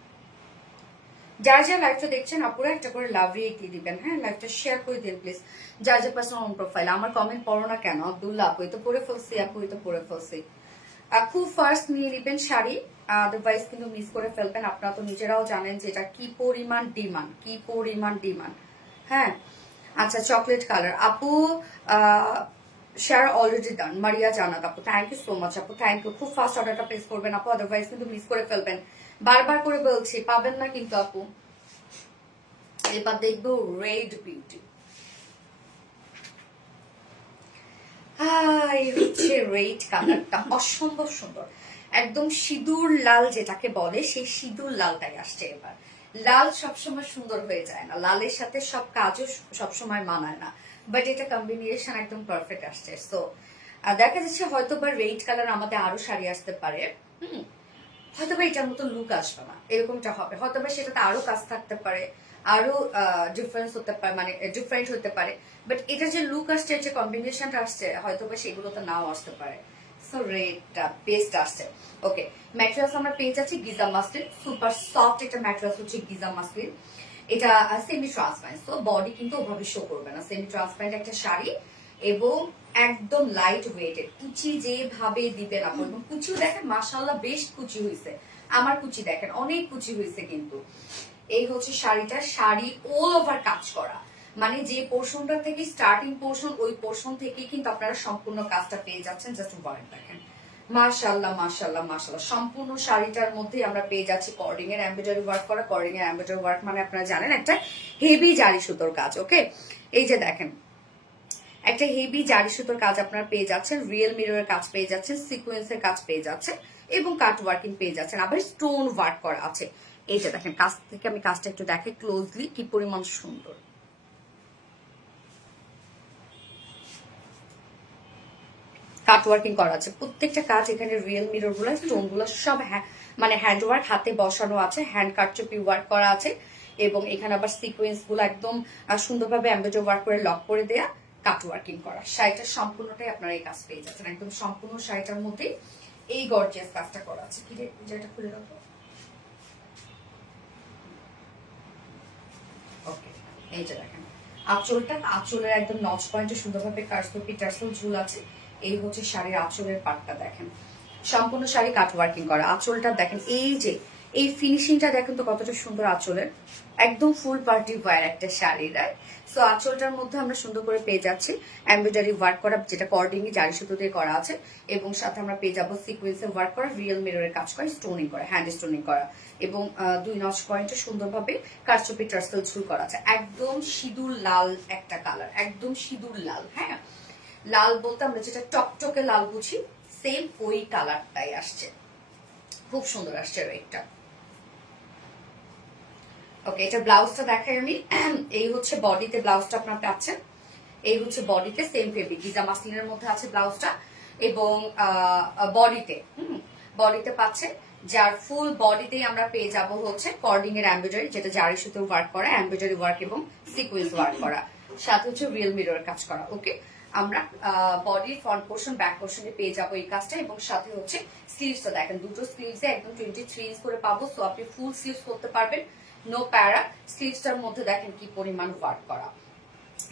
যার যা লাইভটা দেখছেন আপুরা একটা করে লাভ রেট দিয়ে দিবেন। হ্যাঁ লাইভটা শেয়ার করে দিন প্লিজ, যার যা পার্সোনাল প্রোফাইল। আমার কমেন্ট পড়ো না কেন আব্দুল্লাহ আপু? এটা পরে ফেলছি আপু, এটা পরে ফেলছি। আপু ফার্স্ট নিয়ে নিবেন শাড়ি, আদারওয়াইজ কিন্তু মিস করে ফেলবেন। আপনারা তো নিজেরাও জানেন যে এটা কি পরিমাণ ডিমান্ড, কি পরিমাণ ডিমান্ড। হ্যাঁ আচ্ছা, চকলেট কালার আপু, শেয়ার অলরেডি ডান। মারিয়া জানাত আপু, থ্যাংক ইউ সো মাচ আপু, থ্যাংক ইউ। খুব ফাস্ট অর্ডারটা প্লেস করবেন আপু, আদারওয়াইজ কিন্তু মিস করে ফেলবেন। বারবার করে বলছি, পাবেন না কিন্তু আপু। এবার দেখবো রেড বিউটি, এই হচ্ছে রেড কালারটা, অসম্ভব সুন্দর, একদম সিঁদুর লাল যেটাকে বলে, সেই সিঁদুর লালটাই আসছে এবার। লাল সবসময় সুন্দর হয়ে যায় না, লালের সাথে সব কাজও সবসময় মানায় না, বাট এটা কম্বিনেশন একদম পারফেক্ট আসছে। সো দেখা যাচ্ছে হয়তো বা রেড কালার আমাদের আরো শাড়ি আসতে পারে, হয়তো বা এটার মতো লুক আসবে না, এরকমটা হবে। হয়তো বা সেটাতে আরো কাজ থাকতে পারে, আরো ডিফারেন্স হতে পারে, মানে ডিফারেন্ট হতে পারে, বাট এটা যে লুক আসছে, যে কম্বিনেশনটা আসছে, হয়তো বা সেগুলো তো নাও আসতে পারে। সো রেডটা বেস্ট আসছে। ওকে, ম্যাটেরিয়ালস আমরা পেয়ে যাচ্ছি গিজা মাসলিন, সুপার সফট একটা ম্যাটেরিয়ালস হচ্ছে গিজা মাসলিন। এটা সেমি ট্রান্সপারেন্ট, তো বডি কিন্তু ওভাবে শো করবে না, সেমি ট্রান্সপারেন্ট একটা শাড়ি এবং একদম লাইট ওয়েটেড। কুচি যেভাবে দিবেন আপনি, এবং কুচিও দেখেন মাশাআল্লাহ বেশ কুচি হয়েছে। আমার কুচি দেখেন অনেক কুচি হয়েছে কিন্তু। এই হচ্ছে শাড়িটা, শাড়ি অল ওভার কাজ করা, মানে যে পোর্শনটা থেকে স্টার্টিং পোর্শন, ওই পোর্শন থেকে কিন্তু আপনারা সম্পূর্ণ কাজটা পেয়ে যাচ্ছেন। জাস্ট ওয়ার্ক দেখেন, মাশাআল্লাহ মাশাআল্লাহ মাশাআল্লাহ। সম্পূর্ণ শাড়িটার মধ্যে আমরা পেয়ে যাচ্ছি কর্ডিং এর এমব্রয়ডারি ওয়ার্ক করা। কর্ডিং এর এমব্রয়ডারি ওয়ার্ক মানে আপনারা জানেন একটা হেভি জারি সুতোর কাজ। ওকে, এই যে দেখেন একটা হেভি জারি সুতোর কাজ আপনারা পেয়ে যাচ্ছেন, রিয়েল মিররের কাজ পেয়ে যাচ্ছেন, সিকোয়েন্সের কাজ পেয়ে যাচ্ছেন এবং কাট ওয়ার্কিং পেয়ে যাচ্ছেন, আবার স্টোন ওয়ার্ক করা আছে। এই যে দেখেন, কাছ থেকে আমি কাজটা একটু দেখাই ক্লোজলি, কি পরিমাণ সুন্দর। কাট ওয়ার্কিং করা আছে প্রত্যেকটা কাজ। এখানে রিয়েল মিরর গুলো, স্টোন গুলো সব মানে হ্যান্ড ওয়ার্ক, হাতে বসানো আছে, হ্যান্ড কারচুপি ওয়ার্ক করা আছে। এবং এখানে আবার সিকোয়েন্স গুলো একদম সুন্দরভাবে এমব্রয়ডারি ওয়ার্ক করে লক করে দেয়া, কাট ওয়ার্কিং করা। শাড়িটার সম্পূর্ণটাই আপনারা এই কাজ পেয়ে যাচ্ছেন, একদম সম্পূর্ণ শাড়িটার মধ্যে এই গর্জিয়াস কাজটা করা আছে। কি রে, যেটা খুলে রাখো। ওকে, এই যে দেখেন আঁচলটা, আঁচলের একদম নচ পয়েন্টে সুন্দরভাবে কারচুপি টার্সেল ঝুল আছে। এই হচ্ছে শাড়ির আঁচলের পাটটা, দেখেন সম্পূর্ণ শাড়ি কাট ওয়ার্কিং করা। আঁচলটা দেখেন, এই যে এই ফিনিশিংটা দেখেন তো কতটা সুন্দর আঁচলের, একদম ফুল পার্টি ওয়্যার একটা শাড়ি, রাইট? সো আঁচলটার মধ্যে আমরা সুন্দর করে পেয়ে যাচ্ছি এমব্রয়ডারি ওয়ার্ক করা, যেটা কর্ডিং জারি সুতো দিয়ে করা আছে। এবং সাথে আমরা পেয়ে যাবো সিকোয়েন্সে ওয়ার্ক করা, রিয়েল মিররের কাজ করা, স্টোনিং করা, হ্যান্ড স্টোনিং করা, এবং 2 নচ পয়েন্টে সুন্দরভাবে কারচুপি টার্সেল ঝুল করা আছে। একদম সিঁদুর লাল একটা কালার, একদম সিঁদুর লাল। হ্যাঁ, লাল বলতে আমরা যেটা টকটকে লাল বুঝি, সেম ওই কালারটাই আসছে, খুব সুন্দর আসছে রেডটা। ওকে, এটা ব্লাউজটা দেখাই আমি। এই হচ্ছে বডিতে ব্লাউজটা আপনার পাচ্ছেন, এই হচ্ছে বডিতে সেম ফেব্রিক গিজা মাসলিনের মধ্যে আছে ব্লাউজটা। এবং বডিতে পাচ্ছেন, যার ফুল বডিতেই আমরা পেয়ে যাব হচ্ছে কর্ডিং এর এমব্রয়ডারি, যেটা জারি সুতো ওয়ার্ক করা, এমব্রয়ডারি ওয়ার্ক এবং সিকোয়েন্স ওয়ার্ক করা, সাথে হচ্ছে রিয়েল মিরর কাজ করা। ওকে, আমরা বডির ফ্রন্ট পোর্শন ব্যাক পোর্শনে পেয়ে যাবো এই কাজটা। এবং সাথে হচ্ছে স্লিভসটা দেখেন, দুটো স্লিভসে একদম 23 ইঞ্চ করে পাবো। সো আপনি ফুল স্লিভস করতে পারবেন, নো প্যারা। স্লিভসটার মধ্যে দেখেন কি পরিমাণ ওয়ার্ক করা,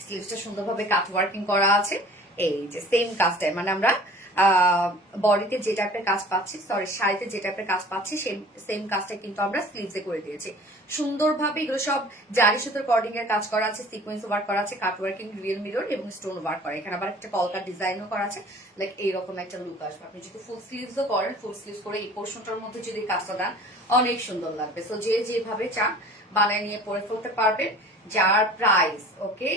স্লিভসটা সুন্দরভাবে কাট ওয়ার্কিং করা আছে। এই যে সেম কাজটাই, মানে আমরা বডিতে যে টাইপের কাজ পাচ্ছি, সরি শাড়িতে যে টাইপের কাজ পাচ্ছি, সেম কাজটা কিন্তু আমরা স্লিভসে করে দিয়েছি সুন্দরভাবে। এগুলো সব জারি সুতোর কর্ডিং এর কাজ করা আছে, সিকোয়েন্স ওয়ার্ক করা আছে, কাট ওয়ার্কিং, রিয়েল মিরর এবং স্টোন ওয়ার্ক করা। এখানে আবার একটা কলকার ডিজাইনও করা আছে, লাইক এইরকম একটা লুক আসবে। আপনি যদি ফুল স্লিভসও করেন, ফুল স্লিভস করে এই পোর্শনটার মধ্যে যদি কাজটা দেন, অনেক সুন্দর লাগবে। সো যে যেভাবে চান বানায় নিয়ে পরে ফেলতে পারবেন। যার প্রাইস, ওকে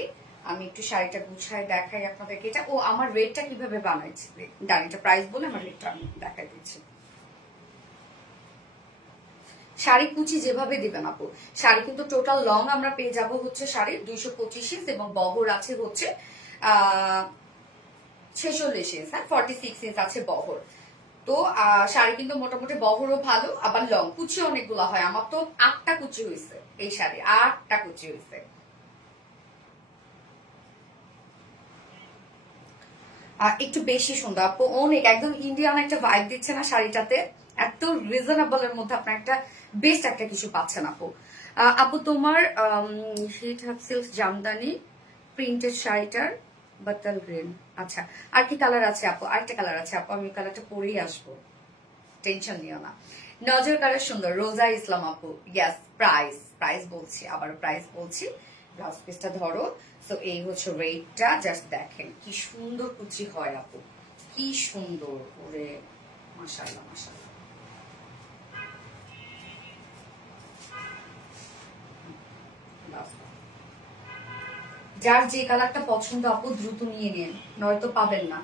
আমি একটু শাড়িটা গুছায় দেখাই আপনাদেরকে। এটা ও আমার রেটটা কিভাবে বানাইছি, ডানিটা প্রাইস বলে আমার রেটটা আমি দেখাই দিচ্ছি। শাড়ি কুচি যেভাবে দিবেন আপু, শাড়ি কিন্তু টোটাল লং আমরা পেয়ে যাব হচ্ছে শাড়ি 225 ইঞ্চ এবং বহর আছে হচ্ছে 46 ইঞ্চ, হ্যাঁ 46 ইঞ্চ আছে বহর। তো শাড়ি কিন্তু মোটামুটি বহরও ভালো, আবার লং কুচি অনেকগুলো হয়। আমার তো 8টা কুচি হয়েছে এই শাড়ি, 8টা কুচি হয়েছে। একটু বেশি সুন্দর আপু, অনেক একদম ইন্ডিয়ান একটা ভাইব দিচ্ছে না শাড়িটাতে, এত রিজনেবল এর মধ্যে আপনার একটা বেস্ট একটা কিছু পাচ্ছেন আপু। আপু তোমার হিট হাফ সিল্ক জামদানি প্রিন্টেড শাড়িটার বাটাল গ্রিন, আচ্ছা আর কি কালার আছে আপু? আরেকটা কালার আছে আপু, আমি কালারটা পরেই আসবো, টেনশন নিও না। নজর কালার সুন্দর, রোজা ইসলাম আপু, ইয়াস। প্রাইস বলছি, আবার প্রাইস বলছি, ব্লাউজ পিসটা ধরো। তো এই হচ্ছে রেটটা, জাস্ট দেখেন কি সুন্দর কুচি হয় আপু, কি সুন্দর করে, মাশাআল্লাহ মাশাআল্লাহ। যার যে কালারটা পছন্দ আপু দ্রুত নিয়ে নিন, নয়তো পাবেন না।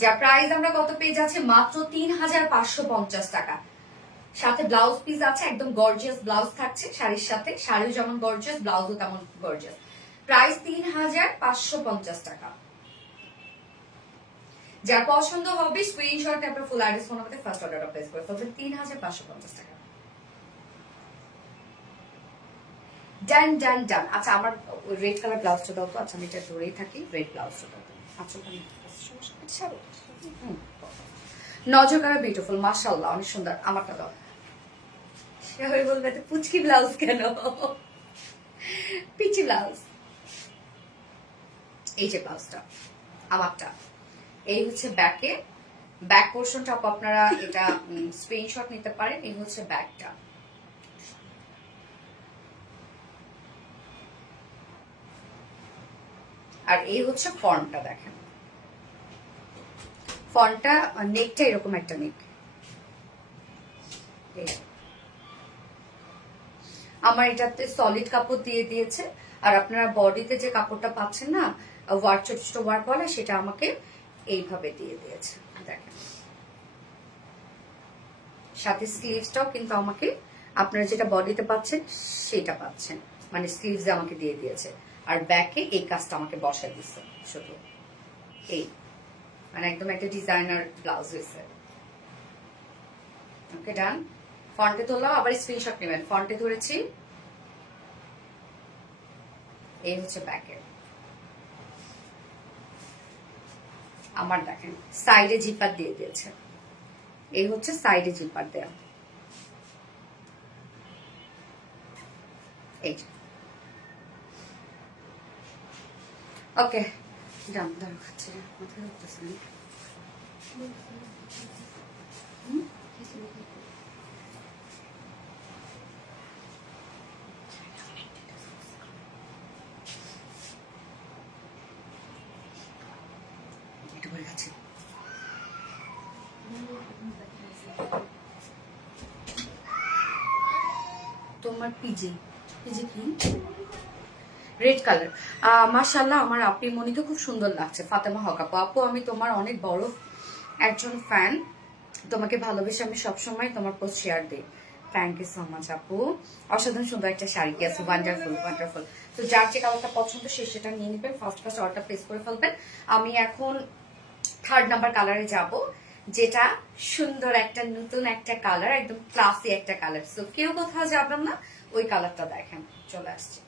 যা প্রাইস আমরা কত পেয়ে যাচ্ছে, মাত্র 3550 টাকা। সাথে ব্লাউজ পিস আছে, একদম গর্জিয়াস ব্লাউজ থাকছে শাড়ির সাথে, শাড়িও যেমন গর্জিয়াস ব্লাউজও তেমন গর্জিয়াস। প্রাইস 3550 টাকা। যার পছন্দ হবে স্ক্রিনশট আপনার ফুল অ্যাড্রেস ফোন নাম্বারে ফার্স্ট অর্ডারটা প্লেস করে ফেলবেন, 3550 টাকা। ডান ডান ডান। আচ্ছা আমার রেড কালার ব্লাউজটা দাও তো। আচ্ছা আমি এটা ধরেই থাকি, রেড ব্লাউজটা দাও। আচ্ছা নজর কালার বিউটিফুল, মাশাআল্লাহ অনেক সুন্দর। আমারটা দাও। সে বলবে তো পুচকি ব্লাউজ কেন, পিচি ব্লাউজ। এই যে ব্লাউজটা আমারটা, এই হচ্ছে ব্যাকে, ব্যাক পোর্শনটা আপনারা এটা স্ক্রিনশট নিতে পারেন। এই হচ্ছে ব্যাকটা, আর এই হচ্ছে ফর্মটা। দেখেন ফর্মটা, নেকটা এরকম একটা নেক। আমার এটাতে সলিড কাপড় দিয়ে দিয়েছে, আর আপনারা বডিতে যে কাপড়টা পাচ্ছেন না ওয়ার্ক, ছোট ছোট ওয়ার্ক বলে, সেটা আমাকে এইভাবে দিয়ে দিয়েছে। দেখেন সাথে স্লিভসটাও কিন্তু আমাকে আপনারা যেটা বডিতে পাচ্ছেন সেটা পাচ্ছেন, মানে স্লিভস আমাকে দিয়ে দিয়েছে। আর ব্যাকে এই কাজটা আমাকে বসাই দিচ্ছে শুধু এই, মানে একদম একটা ডিজাইনার ব্লাউজ হয়েছে। ওকে ডান। ফন্টে তোলা আবার স্ক্রিনশট নেবেন, ফন্টে ধরেছি। এই হচ্ছে ব্যাকে। আমার দেখেন সাইডে জিপার দিয়ে দিয়েছে, এই হচ্ছে সাইডে জিপার দেয়া। এই ওকে ডান। দাঁড়া খাচ্ছে মাথায় উঠতেছে না। একটু করে খাচ্ছি। তোমার পিজি পিজি কি রেড কালার। মাশাআল্লাহ, আমার আপনি মনিকে খুব সুন্দর লাগছে। ফাতেমা হক আপু, আপু আমি তোমার অনেক বড় একজন ফ্যান, তোমাকে ভালোবেসে আমি সবসময় তোমার পোস্ট শেয়ার দিই। থ্যাংক ইউ সো মাচ আপু, অসাধারণ সুন্দর একটা শাড়ি আছে, ওয়ান্ডারফুল ওয়ান্ডারফুল। তো যার যে কালারটা পছন্দ সে সেটা নিয়ে নেবেন, ফার্স্ট অর্ডারটা প্লেস করে ফেলবেন। আমি এখন 3rd নাম্বার কালারে যাব, যেটা সুন্দর একটা নতুন একটা কালার, একদম ক্লাসি একটা কালার। সো কেউ কোথাও যাবেন না, ওই কালারটা দেখেন চলে আসছে।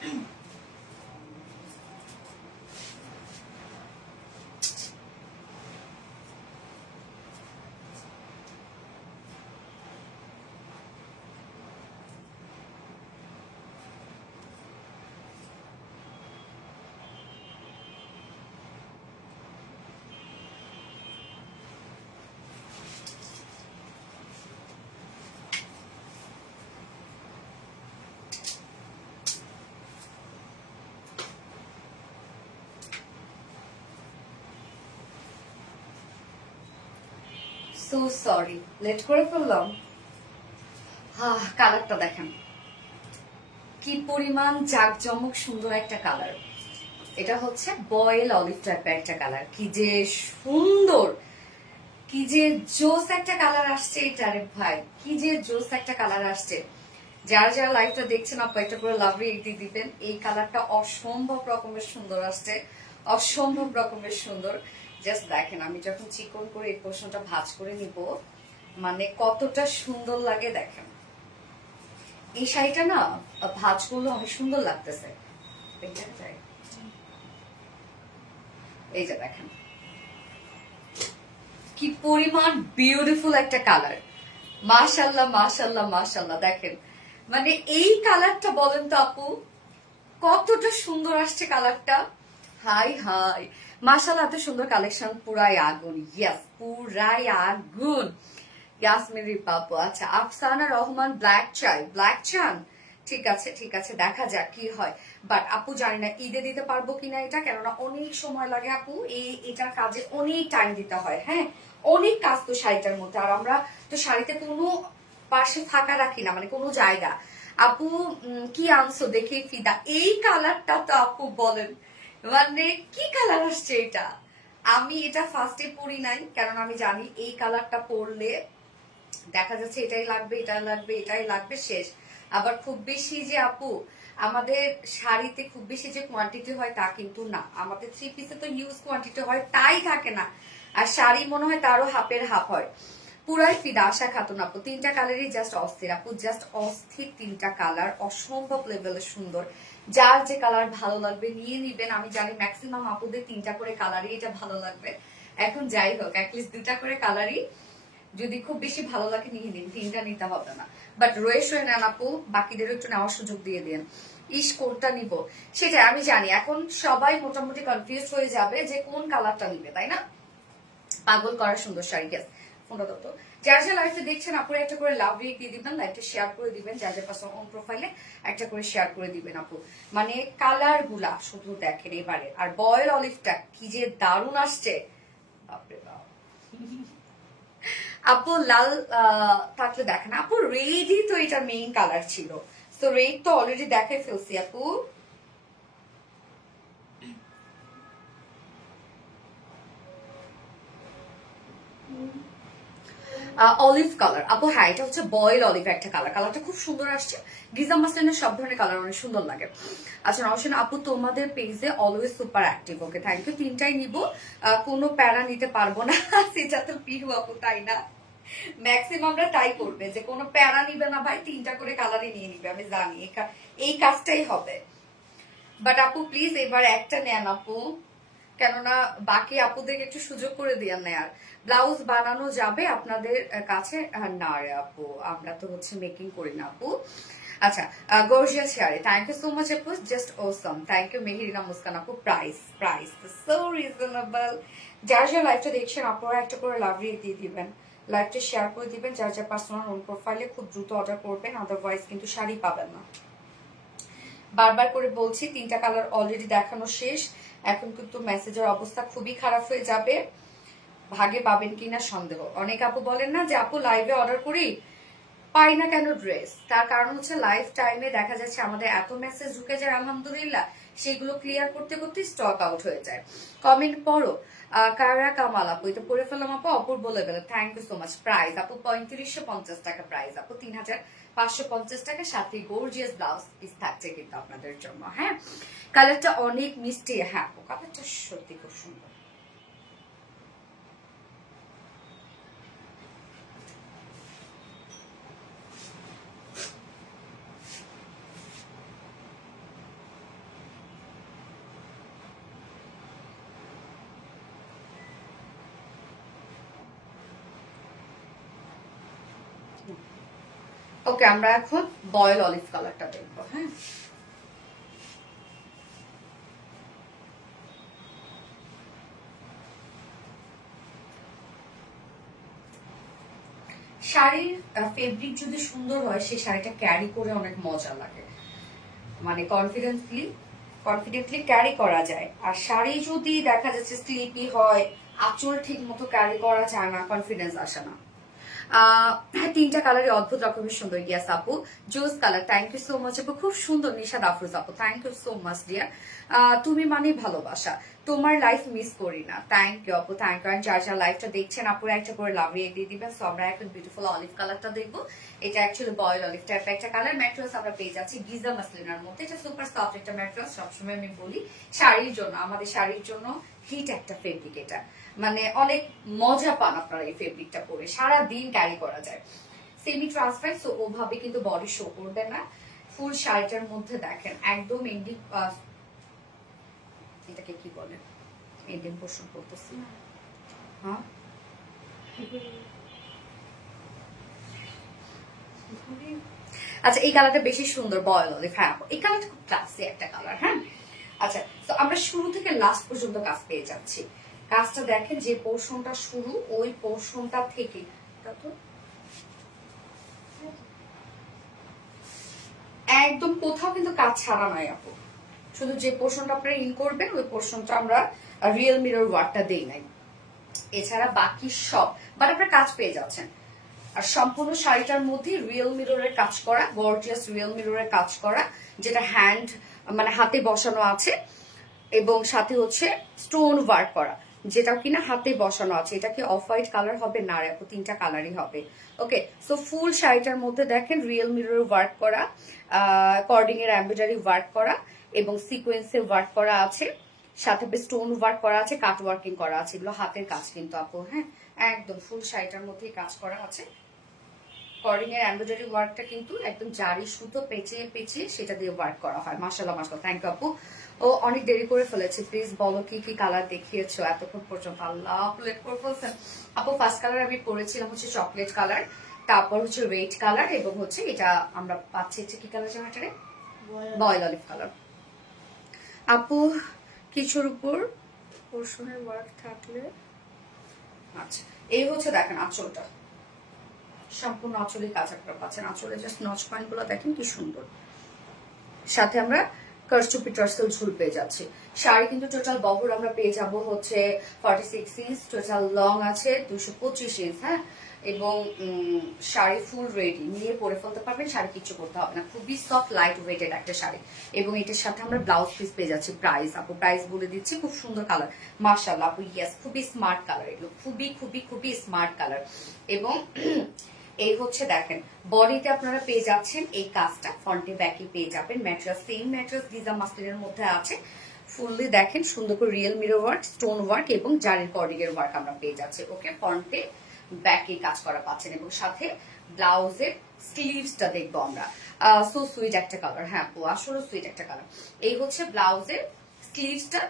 সো সরি, লেট করে ফেললাম। কালারটা দেখেন কি পরিমাণ জাঁকজমক সুন্দর একটা কালার। এটা হচ্ছে বয়েল অলিভ টাইপের একটা কালার, কি যে সুন্দর, কি যে জোস একটা কালার আসছে এটা। রে ভাই, কি যে জোস একটা কালার আসছে। যারা যারা লাইভটা দেখছেন আপু একটা করে লাভ রিয়েক্ট দিয়ে দিবেন। এই কালারটা অসম্ভব রকমের সুন্দর আসছে, অসম্ভব রকমের সুন্দর। জাস্ট দেখেন, আমি যখন চিকন করে এই পোর্শনটা ভাঁজ করে নিব, মানে কতটা সুন্দর লাগে দেখেন। এই শাড়িটা না ভাঁজ করলে অনেক সুন্দর লাগতেছে। এই যে দেখেন কি পরিমাণ বিউটিফুল একটা কালার। মাশাল্লাহ মাশাল্লাহ মাশাল্লাহ। দেখেন মানে এই কালারটা বলেন তো আপু, কতটা সুন্দর আসছে কালারটা। হাই হাই মাশাল্লাহ, এত সুন্দর কালেকশন, পুরাই আগুন। ইয়েস, পুরাই আগুন। ইয়াসমিন পাপু, আচ্ছা আফসানা রহমান ব্ল্যাক চাই, ব্ল্যাক চান, ঠিক আছে ঠিক আছে, দেখা যাক কি হয়। বাট আপু জানি না ঈদে দিতে পারবো কিনা এটা, কেননা অনেক সময় লাগে আপু, এটার কাজে অনেক টাইম দিতে হয়। হ্যাঁ, অনেক কাজ তো শাড়িটার মধ্যে, আর আমরা তো শাড়িতে কোনো পাশে ফাঁকা রাখি না, মানে কোনো জায়গা। আপু কি আনছো দেখে ফিদা। এই কালারটা তো আপু বলেন, মানে কি কালার আসছে এটা। আমি এটা ফার্স্টে পরি নাই, কারণ আমি জানি এই কালারটা পরলে দেখা যাচ্ছে এটাই লাগবে এটাই লাগবে এটাই লাগবে, শেষ। আবার খুব বেশি যে আপু আমাদের শাড়িতে খুব বেশি যে কোয়ান্টিটি হয় তা কিন্তু না, আমাদের থ্রি পিসে তো হিউজ কোয়ান্টিটি হয়, তাই থাকে না। আর শাড়ি মনে হয় তারও হাফের হাফ হয়। পুরাই ফিদা আশা খাতুন আপু, তিনটা কালারই জাস্ট অস্থির আপু, জাস্ট অস্থির তিনটা কালার, অসম্ভব লেভেলের সুন্দর। যার যে কালার ভালো লাগবে নিয়ে নিবেন। আমি জানি ম্যাক্সিমাম আপুদের তিনটা করে কালারই এটা ভালো লাগবে। এখন যাই হোক, অ্যাটলিস্ট দুটা করে কালারই যদি খুব বেশি ভালো লাগে নিয়ে নিন, তিনটা নিতে হবে না। বাট রয়ে শোয়ে নেন আপু, বাকিদেরও একটু নেওয়ার সুযোগ দিয়ে দিন। ইস কোনটা নিব সেটা আমি জানি, এখন সবাই মোটামুটি কনফিউজ হয়ে যাবে যে কোন কালারটা নিবে, তাই না? পাগল করার সুন্দর শাড়ি। গ্যাস ফোনটা দত্ত, যার যা লাইভটা দেখছেন আপুরা একটা করে লাভ রিয়েক্ট দিয়ে দিবেন, লাইভটা শেয়ার করে দিবেন, যার যার পাশে অন প্রোফাইলে একটা করে শেয়ার করে দিবেন আপু। মানে কালার গুলা শুধু দেখেন এবারে, আর বয়েল অলিভটা কি যে দারুণ আসছে, বাপরে বাপ। আপু লাল থাকলে দেখেন আপু, রেডই তো এটা মেইন কালার ছিল, তো রেড তো অলরেডি দেখে ফেলছি আপু। অলিভ কালার আপু, হ্যাঁ এটা হচ্ছে বয়েল অলিভ একটা কালার, কালারটা খুব সুন্দর আসছে। গিজা মাসলিনের সব ধরনের কালার অনেক সুন্দর লাগে। আচ্ছা নওশিন আপু, তোমাদের পেজে always super active, okay thank you. তিনটাই নিব, কোনো প্যারা নিতে পারবো না সেটা তো পিহু আপু, তাই না? ম্যাক্সিমামরা তাই করবে যে কোনো প্যারা নিবে না ভাই, তিনটা করে কালারই নিয়ে নিবে, আমি জানি এই কাজটাই হবে। বাট আপু প্লিজ এবার একটা নেন আপু, কেননা বাকি আপুদেরকে একটু সুযোগ করে দিয়ে নেয়ার। ব্লাউজ বানানো যাবে আপনাদের কাছে? না রে আপু, আমরা তো হচ্ছে মেকিং করি না আপু। আচ্ছা, gorgeous sari, thank you so much আপু, just awesome, thank you Meherina Muskan আপু। Price price so reasonable. যার যার লাইফটা দেখছেন আপনারা একটা করে লাভ রিয়েক্ট দিয়ে দিবেন, লাইভটা শেয়ার করে দিবেন, যার যার পার্সোনাল ওন প্রোফাইলে খুব দ্রুত অর্ডার করবেন, আদারওয়াইজ কিন্তু শাড়ি পাবেন না। বারবার করে বলছি, তিনটা কালার অলরেডি দেখানো শেষ, এখন কিন্তু মেসেজের অবস্থা খুবই খারাপ হয়ে যাবে, ভাগে পাবেন কিনা সন্দেহ। অনেক আপু বলেন না যে আপু লাইভে অর্ডার করি পাই না কেন ড্রেস, তার কারণ হচ্ছে লাইভ টাইমে দেখা যাচ্ছে আমাদের এত মেসেজ ঢুকে যায় আলহামদুলিল্লাহ, সেগুলো ক্লিয়ার করতে করতে স্টক আউট হয়ে যায়। কমেন্ট পড়ো, কারা কামাল আপু, এটা পড়ে ফেলাম আপু, অপূর্ব level, thank you so much. Price আপু 3550 টাকা, প্রাইস আপু 3550 টাকা, সাথে গর্জিয়াস ব্লাউজ পিস থাকছে কিন্তু আপনাদের জন্য। হ্যাঁ, কালারটা অনেক মিষ্টি, হ্যাঁ আপু কালারটা সত্যি খুব সুন্দর। ওকে, আমরা এখন বয়েল অলিভ কালারটা দেখবো। হ্যাঁ, শাড়ির ফেব্রিক যদি সুন্দর হয় সেই শাড়িটা ক্যারি করে অনেক মজা লাগে, মানে কনফিডেন্টলি ক্যারি করা যায়। আর শাড়ি যদি দেখা যাচ্ছে স্লিপি হয়, আঁচল ঠিক মতো ক্যারি করা যায় না, কনফিডেন্স আসে না। হ্যাঁ, তিনটা কালারই অদ্ভুত রকমের সুন্দর। ইয়াস আপু, juice colour, thank you so much আপু, খুব সুন্দর। নিশাদ আফরোজ আপু, thank you so much dear. তুমি মানেই ভালোবাসা, তোমার লাইফ মিস করি না। থ্যাংক ইউ আপু, থ্যাংক ইউ। আর যার যার লাইফটা দেখছেন আপুরা একটা করে লাভিয়ে দিয়ে দিবেন। সো আমরা এখন বিউটিফুল অলিভ কালারটা দেখবো। এটা অ্যাকচুয়ালি বয়েল অলিভ টাইপ একটা কালার। ম্যাট্রেস আমরা পেয়ে যাচ্ছি গিজা মাসলিনার মধ্যে। এটা সুপার সফট একটা ম্যাট্রেস। সবসময় আমি বলি শাড়ির জন্য, আমাদের শাড়ির জন্য হিট একটা ফেব্রিক এটা, মানে অনেক মজা পান আপনারা এই ফেব্রিকটা পরে, সারা দিন ক্যারি করা যায়। সেমি ট্রান্সপারেন্ট, সো ওভাবে কিন্তু বডি শো করবে না। ফুল শাড়িটার মধ্যে দেখেন একদম এন্ডিং, এটাকে কি বলে, এন্ডিং পোর্শন করতেছি না, হ্যাঁ আচ্ছা, এই কালারটা বেশি সুন্দর বয়েল অলিভ। হ্যাঁ, এই কালারটা খুব ক্লাসি একটা কালার। হ্যাঁ, আচ্ছা, তো আমরা শুরু থেকে লাস্ট পর্যন্ত কাজ পেয়ে যাচ্ছি। কাজটা দেখেন, যে পোর্শনটা শুরু ওই পোর্শনটা থেকে একদম কোথাও কিন্তু কাজ ছাড়া নাই আপু, শুধু যে পোর্শনটা আপনারা ইন করবেন ওই পোর্শনটা আমরা রিয়েল মিরর ওয়ার্কটা দেই নাই, এছাড়া বাকি সব বাট আপনারা কাজ পেয়ে যাচ্ছেন। আর সম্পূর্ণ শাড়িটার মধ্যে রিয়েল মিররের কাজ করা, গর্জিয়াস রিয়েল মিররের কাজ করা, যেটা হ্যান্ড মানে হাতে বসানো আছে, এবং সাথে হচ্ছে স্টোন ওয়ার্ক করা, যেটা কিনা হাতে বসানো আছে। এটা কি অফ হোয়াইট কালার হবে না রে আপু, তিনটা কালারই হবে। ওকে, সো ফুল শাড়িটার মধ্যে দেখেন রিয়েল মিরর ওয়ার্ক করা, কর্ডিং এর এমব্রয়ডারি ওয়ার্ক করা এবং সিকোয়েন্সে ওয়ার্ক করা আছে, সাথে স্টোন ওয়ার্ক করা আছে, কাট ওয়ার্কিং করা আছে। এগুলো হাতের কাজ কিন্তু আপু। হ্যাঁ, একদম ফুল শাড়িটার মধ্যেই কাজ করা আছে। কর্ডিং এর এমব্রয়ডারি ওয়ার্কটা কিন্তু একদম জারি সুতো পেঁচিয়ে পেঁচিয়ে সেটা দিয়ে ওয়ার্ক করা হয়। মাশাআল্লাহ মাশাআল্লাহ, থ্যাংক ইউ আপু। ও অনেক দেরি করে ফেলেছে, প্লিজ বলো কি কি কালার দেখিয়েছো এতক্ষণ পর্যন্ত। আল্লাহ, লেট করে ফেলছেন আপু। ফার্স্ট কালার আমি পরেছিলাম হচ্ছে চকলেট কালার, তারপর হচ্ছে রেড কালার, এবং হচ্ছে এটা আমরা পাচ্ছি হচ্ছে কি কালার যেন এটা, বয়েল অলিভ কালার। আপু কিছুর উপর পোর্শনের ওয়ার্ক থাকলে, আচ্ছা এই হচ্ছে দেখেন আঁচলটা, সম্পূর্ণ আঁচলে কাজ আপনারা পাচ্ছেন। আঁচলে জাস্ট নচ পয়েন্ট গুলো দেখেন কি সুন্দর, সাথে আমরা কারচুপি টার্সেল ঝুল পেয়ে যাচ্ছি। শাড়ি কিন্তু টোটাল বহর আমরা পেয়ে যাব হচ্ছে 46 ইঞ্চ, টোটাল লং আছে 225 ইঞ্চ। হ্যাঁ, এবং শাড়ি ফুল রেডি, নিয়ে পরে ফেলতে পারবেন, শাড়ি কিছু করতে হবে না। খুবই সফট লাইট ওয়েটেড একটা শাড়ি, এবং এটার সাথে আমরা ব্লাউজ পিস পেয়ে যাচ্ছি। প্রাইস আপু, প্রাইস বলে দিচ্ছি, খুব সুন্দর কালার মাশাআল্লাহ আপু। ইয়েস, খুবই স্মার্ট কালার এগুলো, খুবই খুবই খুবই স্মার্ট কালার। এবং এই হচ্ছে দেখেন বডিতে আপনারা পেয়ে যাচ্ছেন এই কাজটা, ফ্রন্টে ব্যাকে পেয়ে যাবেন ম্যাট্রেস, সেম ম্যাট্রেস গিজা মাসলিনের মধ্যে আছে। ফুললি দেখেন সুন্দর করে real mirror work, stone work এবং জারির কর্ডিং এর ওয়ার্ক আমরা পেয়ে যাচ্ছি। ওকে, ফ্রন্টে ব্যাকে কাজ করা পাচ্ছেন, এবং সাথে ব্লাউজের স্লিভসটা দেখবো আমরা। সো সুইট একটা কালার। হ্যাঁ আপু, আসলে সুইট একটা কালার। এই হচ্ছে ব্লাউজের স্লিভসটা,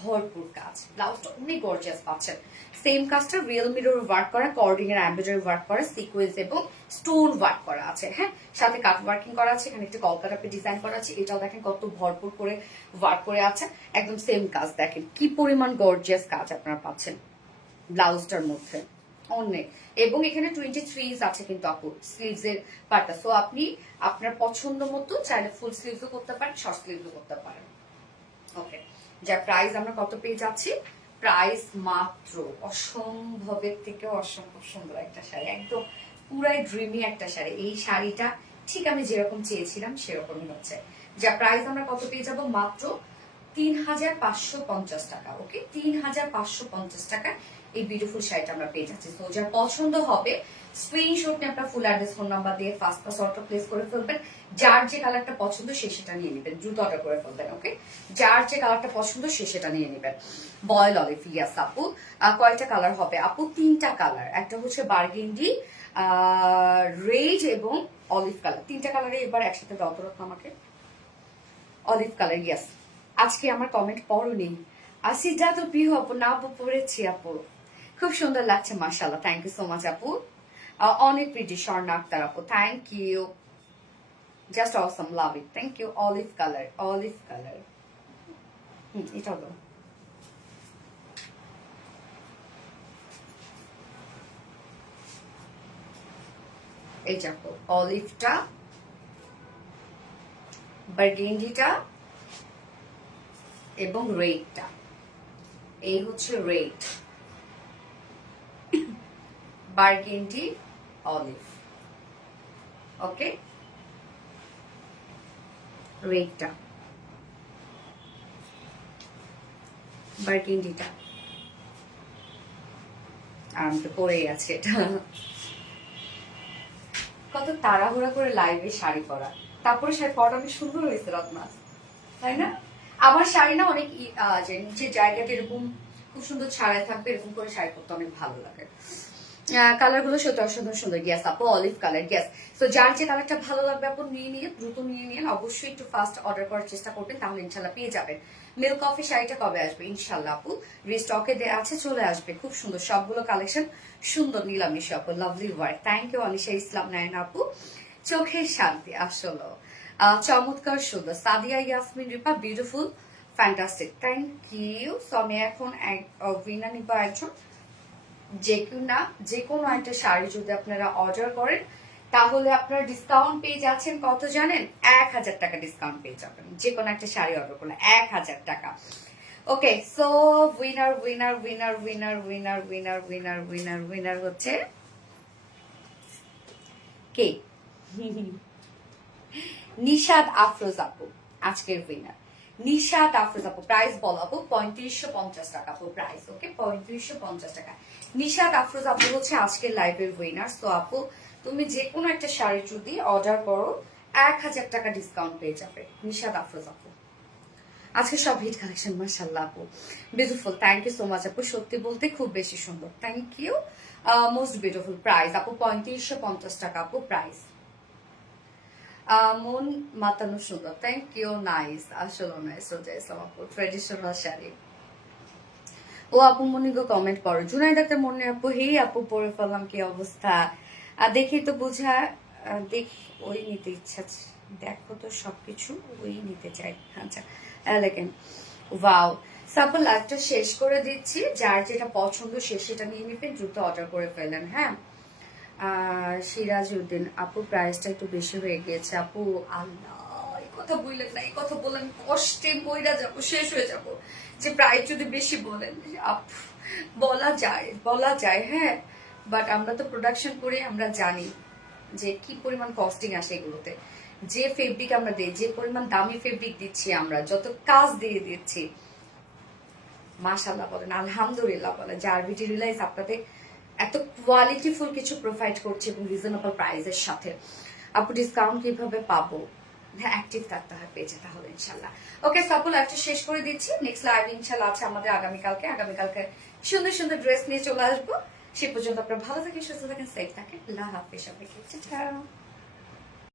ভরপুর কাজ, ব্লাউজটা অনেক গর্জিয়াস পাচ্ছেন। সেম কাজটা রিয়েল মিরর ওয়ার্ক করা, কর্ডিং এর এমব্রয়ডারি ওয়ার্ক করা, সিকোয়েন্স এবং স্টোন ওয়ার্ক করা আছে। হ্যাঁ, সাথে কাট ওয়ার্কিং করা আছে, এখানে একটা কলকা টাইপের ডিজাইন করা আছে। এটাও দেখেন কত ভরপুর করে ওয়ার্ক করে আছে, একদম সেম কাজ। দেখেন কি পরিমাণ গর্জিয়াস কাজ আপনারা পাচ্ছেন ব্লাউজটার মধ্যে অনেক। এবং এখানে 23 আছে কিন্তু আপু স্লিভস এর পার্টটা। সো আপনি আপনার পছন্দ মতো চাইলে ফুল স্লিভসও করতে পারেন, শর্ট স্লিভসও করতে পারেন। ওকে, যার প্রাইস আমরা কত পেয়ে যাচ্ছি, প্রাইস মাত্র অসম্ভবের থেকে অসম্ভব সুন্দর একটা শাড়ি, একদম পুরাই ড্রিমি একটা শাড়ি। এই শাড়িটা ঠিক আমি যেরকম চেয়েছিলাম সেরকমই হচ্ছে। যা প্রাইস আমরা কত পেয়ে যাব, মাত্র 3550 টাকা। ওকে, 3550 টাকা এই বিউটিফুল শাড়িটা আমরা পেয়ে যাচ্ছি। তো যার পছন্দ হবে স্ক্রিনশট নিয়ে আপনার ফুল অ্যাড্রেস ফোন নাম্বার দিয়ে ফার্স্ট পাস অর্ডার প্লেস করে ফেলবেন। যার যে কালারটা পছন্দ সে সেটা নিয়ে নেবেন, দ্রুত অর্ডার করে ফেলবেন। ওকে, যার যে কালারটা পছন্দ সে সেটা নিয়ে নেবেন। বয়েল অলিভ, ইয়াস আপু। কয়টা কালার হবে আপু, 3টা কালার, একটা হচ্ছে বার্গেন্ডি, রেড এবং অলিভ কালার। 3টা কালারে এবার একসাথে দাও তো আমাকে। অলিভ কালার, ইয়াস। আজকে আমার কমেন্ট পড়োনি, আসিটা তো প্রিয় আপু, না আপু পড়েছি আপু, খুব সুন্দর লাগছে মাশাআল্লাহ, থ্যাংক ইউ সো মাচ আপু। অনেক প্রিটি স্বর্ণা আক্তার আপু, thank you, just awesome, love it, thank you. Olive colour, olive colour, এটা হলো এই দেখো অলিভটা, বার্গেন্ডিটা এবং রেডটা, এই হচ্ছে রেড, বার্গেন্ডি, অলিভ, ওকে, রেডটা, বার্গেন্ডিটা, আমি তো পরেই আছে এটা। কত তাড়াহুড়া করে লাইভে শাড়ি পরা, তারপরে শাড়ি পরাটা অনেক সুন্দর হয়েছে রত্না, তাই না? আমার শাড়ি না অনেক যে নিচের জায়গাটা এরকম খুব সুন্দর ছাড়াই থাকবে, এরকম করে শাড়ি পরতে অনেক ভালো লাগে। কালার গুলো সত্যি অসুন্দর সুন্দর, গ্যাস আপু অলিভ কালার, গ্যাস। তো যার যে কালারটা ভালো লাগবে আপু নিয়ে দ্রুত নিয়ে অবশ্যই একটু ফাস্ট অর্ডার করার চেষ্টা করবেন, তাহলে ইনশাল্লাহ পেয়ে যাবেন। মিল্ক কফি শাড়িটা কবে আসবে? ইনশাল্লাহ আপু রিস্টকে দেওয়া আছে, চলে আসবে, খুব সুন্দর সবগুলো কালেকশন, সুন্দর নীলামিশা আপু, lovely work, thank you Anisha Islam Nayon আপু, চোখের শান্তি আসলে চমৎকার সুন্দর, Sadia Yasmin Ripa, beautiful, fantastic, thank you. So আমি এখন উইনার নিব একজন, যে কোনো একটা শাড়ি যদি আপনারা অর্ডার করেন তাহলে আপনারা ডিসকাউন্ট পেয়ে যাচ্ছেন কত জানেন? 1000 টাকা ডিসকাউন্ট পেয়ে যাবেন যে কোনো একটা শাড়ি অর্ডার করলে, 1000 টাকা। Okay, so winner winner winner winner winner winner winner winner winner হচ্ছে কে? নিশাদ আফরোজ আপু আজকের উইনার, নিশাদ আফরোজ আপু। প্রাইস বলো আপু? 3550 টাকা আপু প্রাইস, ওকে, 3550 টাকা। নিশাদ আফরোজ আপু হচ্ছে আজকের লাইভের উইনার। সো আপু তুমি যে কোনো একটা শাড়ি যদি অর্ডার করো 1000 টাকা ডিসকাউন্ট পেয়ে যাবে, নিশাদ আফরোজ আপু। আজকে সব হিট কালেকশন, মাশাআল্লাহ আপু, beautiful, thank you so much আপু, সত্যি বলতে খুব বেশি সুন্দর, thank you, most beautiful. Price আপু 3550 টাকা আপু প্রাইস। মন মাতানো সুন্দর, থ্যাংক ইউ, নাইস, আসলে নাইস। রোজা ইসলাম আপু ট্রেডিশনাল শাড়ি। ও আপু মনিগো কমেন্ট করো, জুনাইদ আক্তার মনে আপু, হেই আপু পরে ফেললাম, কি অবস্থা? দেখি তো বোঝা, দেখি ওই নিতে ইচ্ছা, দেখো তো সবকিছু ওই নিতে চাই। আচ্ছা এলেকেন, ওয়াও। সাপোজ লাইভটা শেষ করে দিচ্ছি, যার যেটা পছন্দ সে সেটা নিয়ে নেবেন, দ্রুত অর্ডার করে ফেলেন, হ্যাঁ। সিরাজ উদ্দিন আপু প্রাইসটা একটু বেশি হয়ে গিয়েছে আপু, আল্লাহ এই কথা বললেন না, এই কথা বলেন কষ্টে মইরা যাবো, শেষ হয়ে যাব, যে প্রাইস যদি বেশি বলেন। আপু বলা যায় হ্যাঁ, বাট আমরা তো প্রোডাকশন করে আমরা জানি যে কি পরিমাণ কস্টিং আসে এগুলোতে, যে ফেব্রিক আমরা দিই, যে পরিমাণ দামি ফেব্রিক দিচ্ছি আমরা, যত কাজ দিয়ে দিচ্ছি, মাশাআল্লাহ বলেন, আলহামদুলিল্লাহ বলেন, যে আরবিটি রিলাইজ আপনাদের এত কোয়ালিটিফুল কিছু প্রোভাইড করছে এবং রিজনেবল প্রাইসের সাথে। আপু ডিসকাউন্ট কিভাবে পাবো? হ্যাঁ, অ্যাক্টিভ থাকতে হয় পেজে, তাহলে ইনশাল্লাহ। ওকে সাপু লাইভটা শেষ করে দিচ্ছি, নেক্সট লাইভ ইনশাল্লাহ আছে আমাদের আগামীকালকে সুন্দর সুন্দর ড্রেস নিয়ে চলে আসবো। সে পর্যন্ত আপনারা ভালো থাকেন, সুস্থ থাকেন, সেফ থাকেন, আল্লাহ হাফেজ সবাইকে।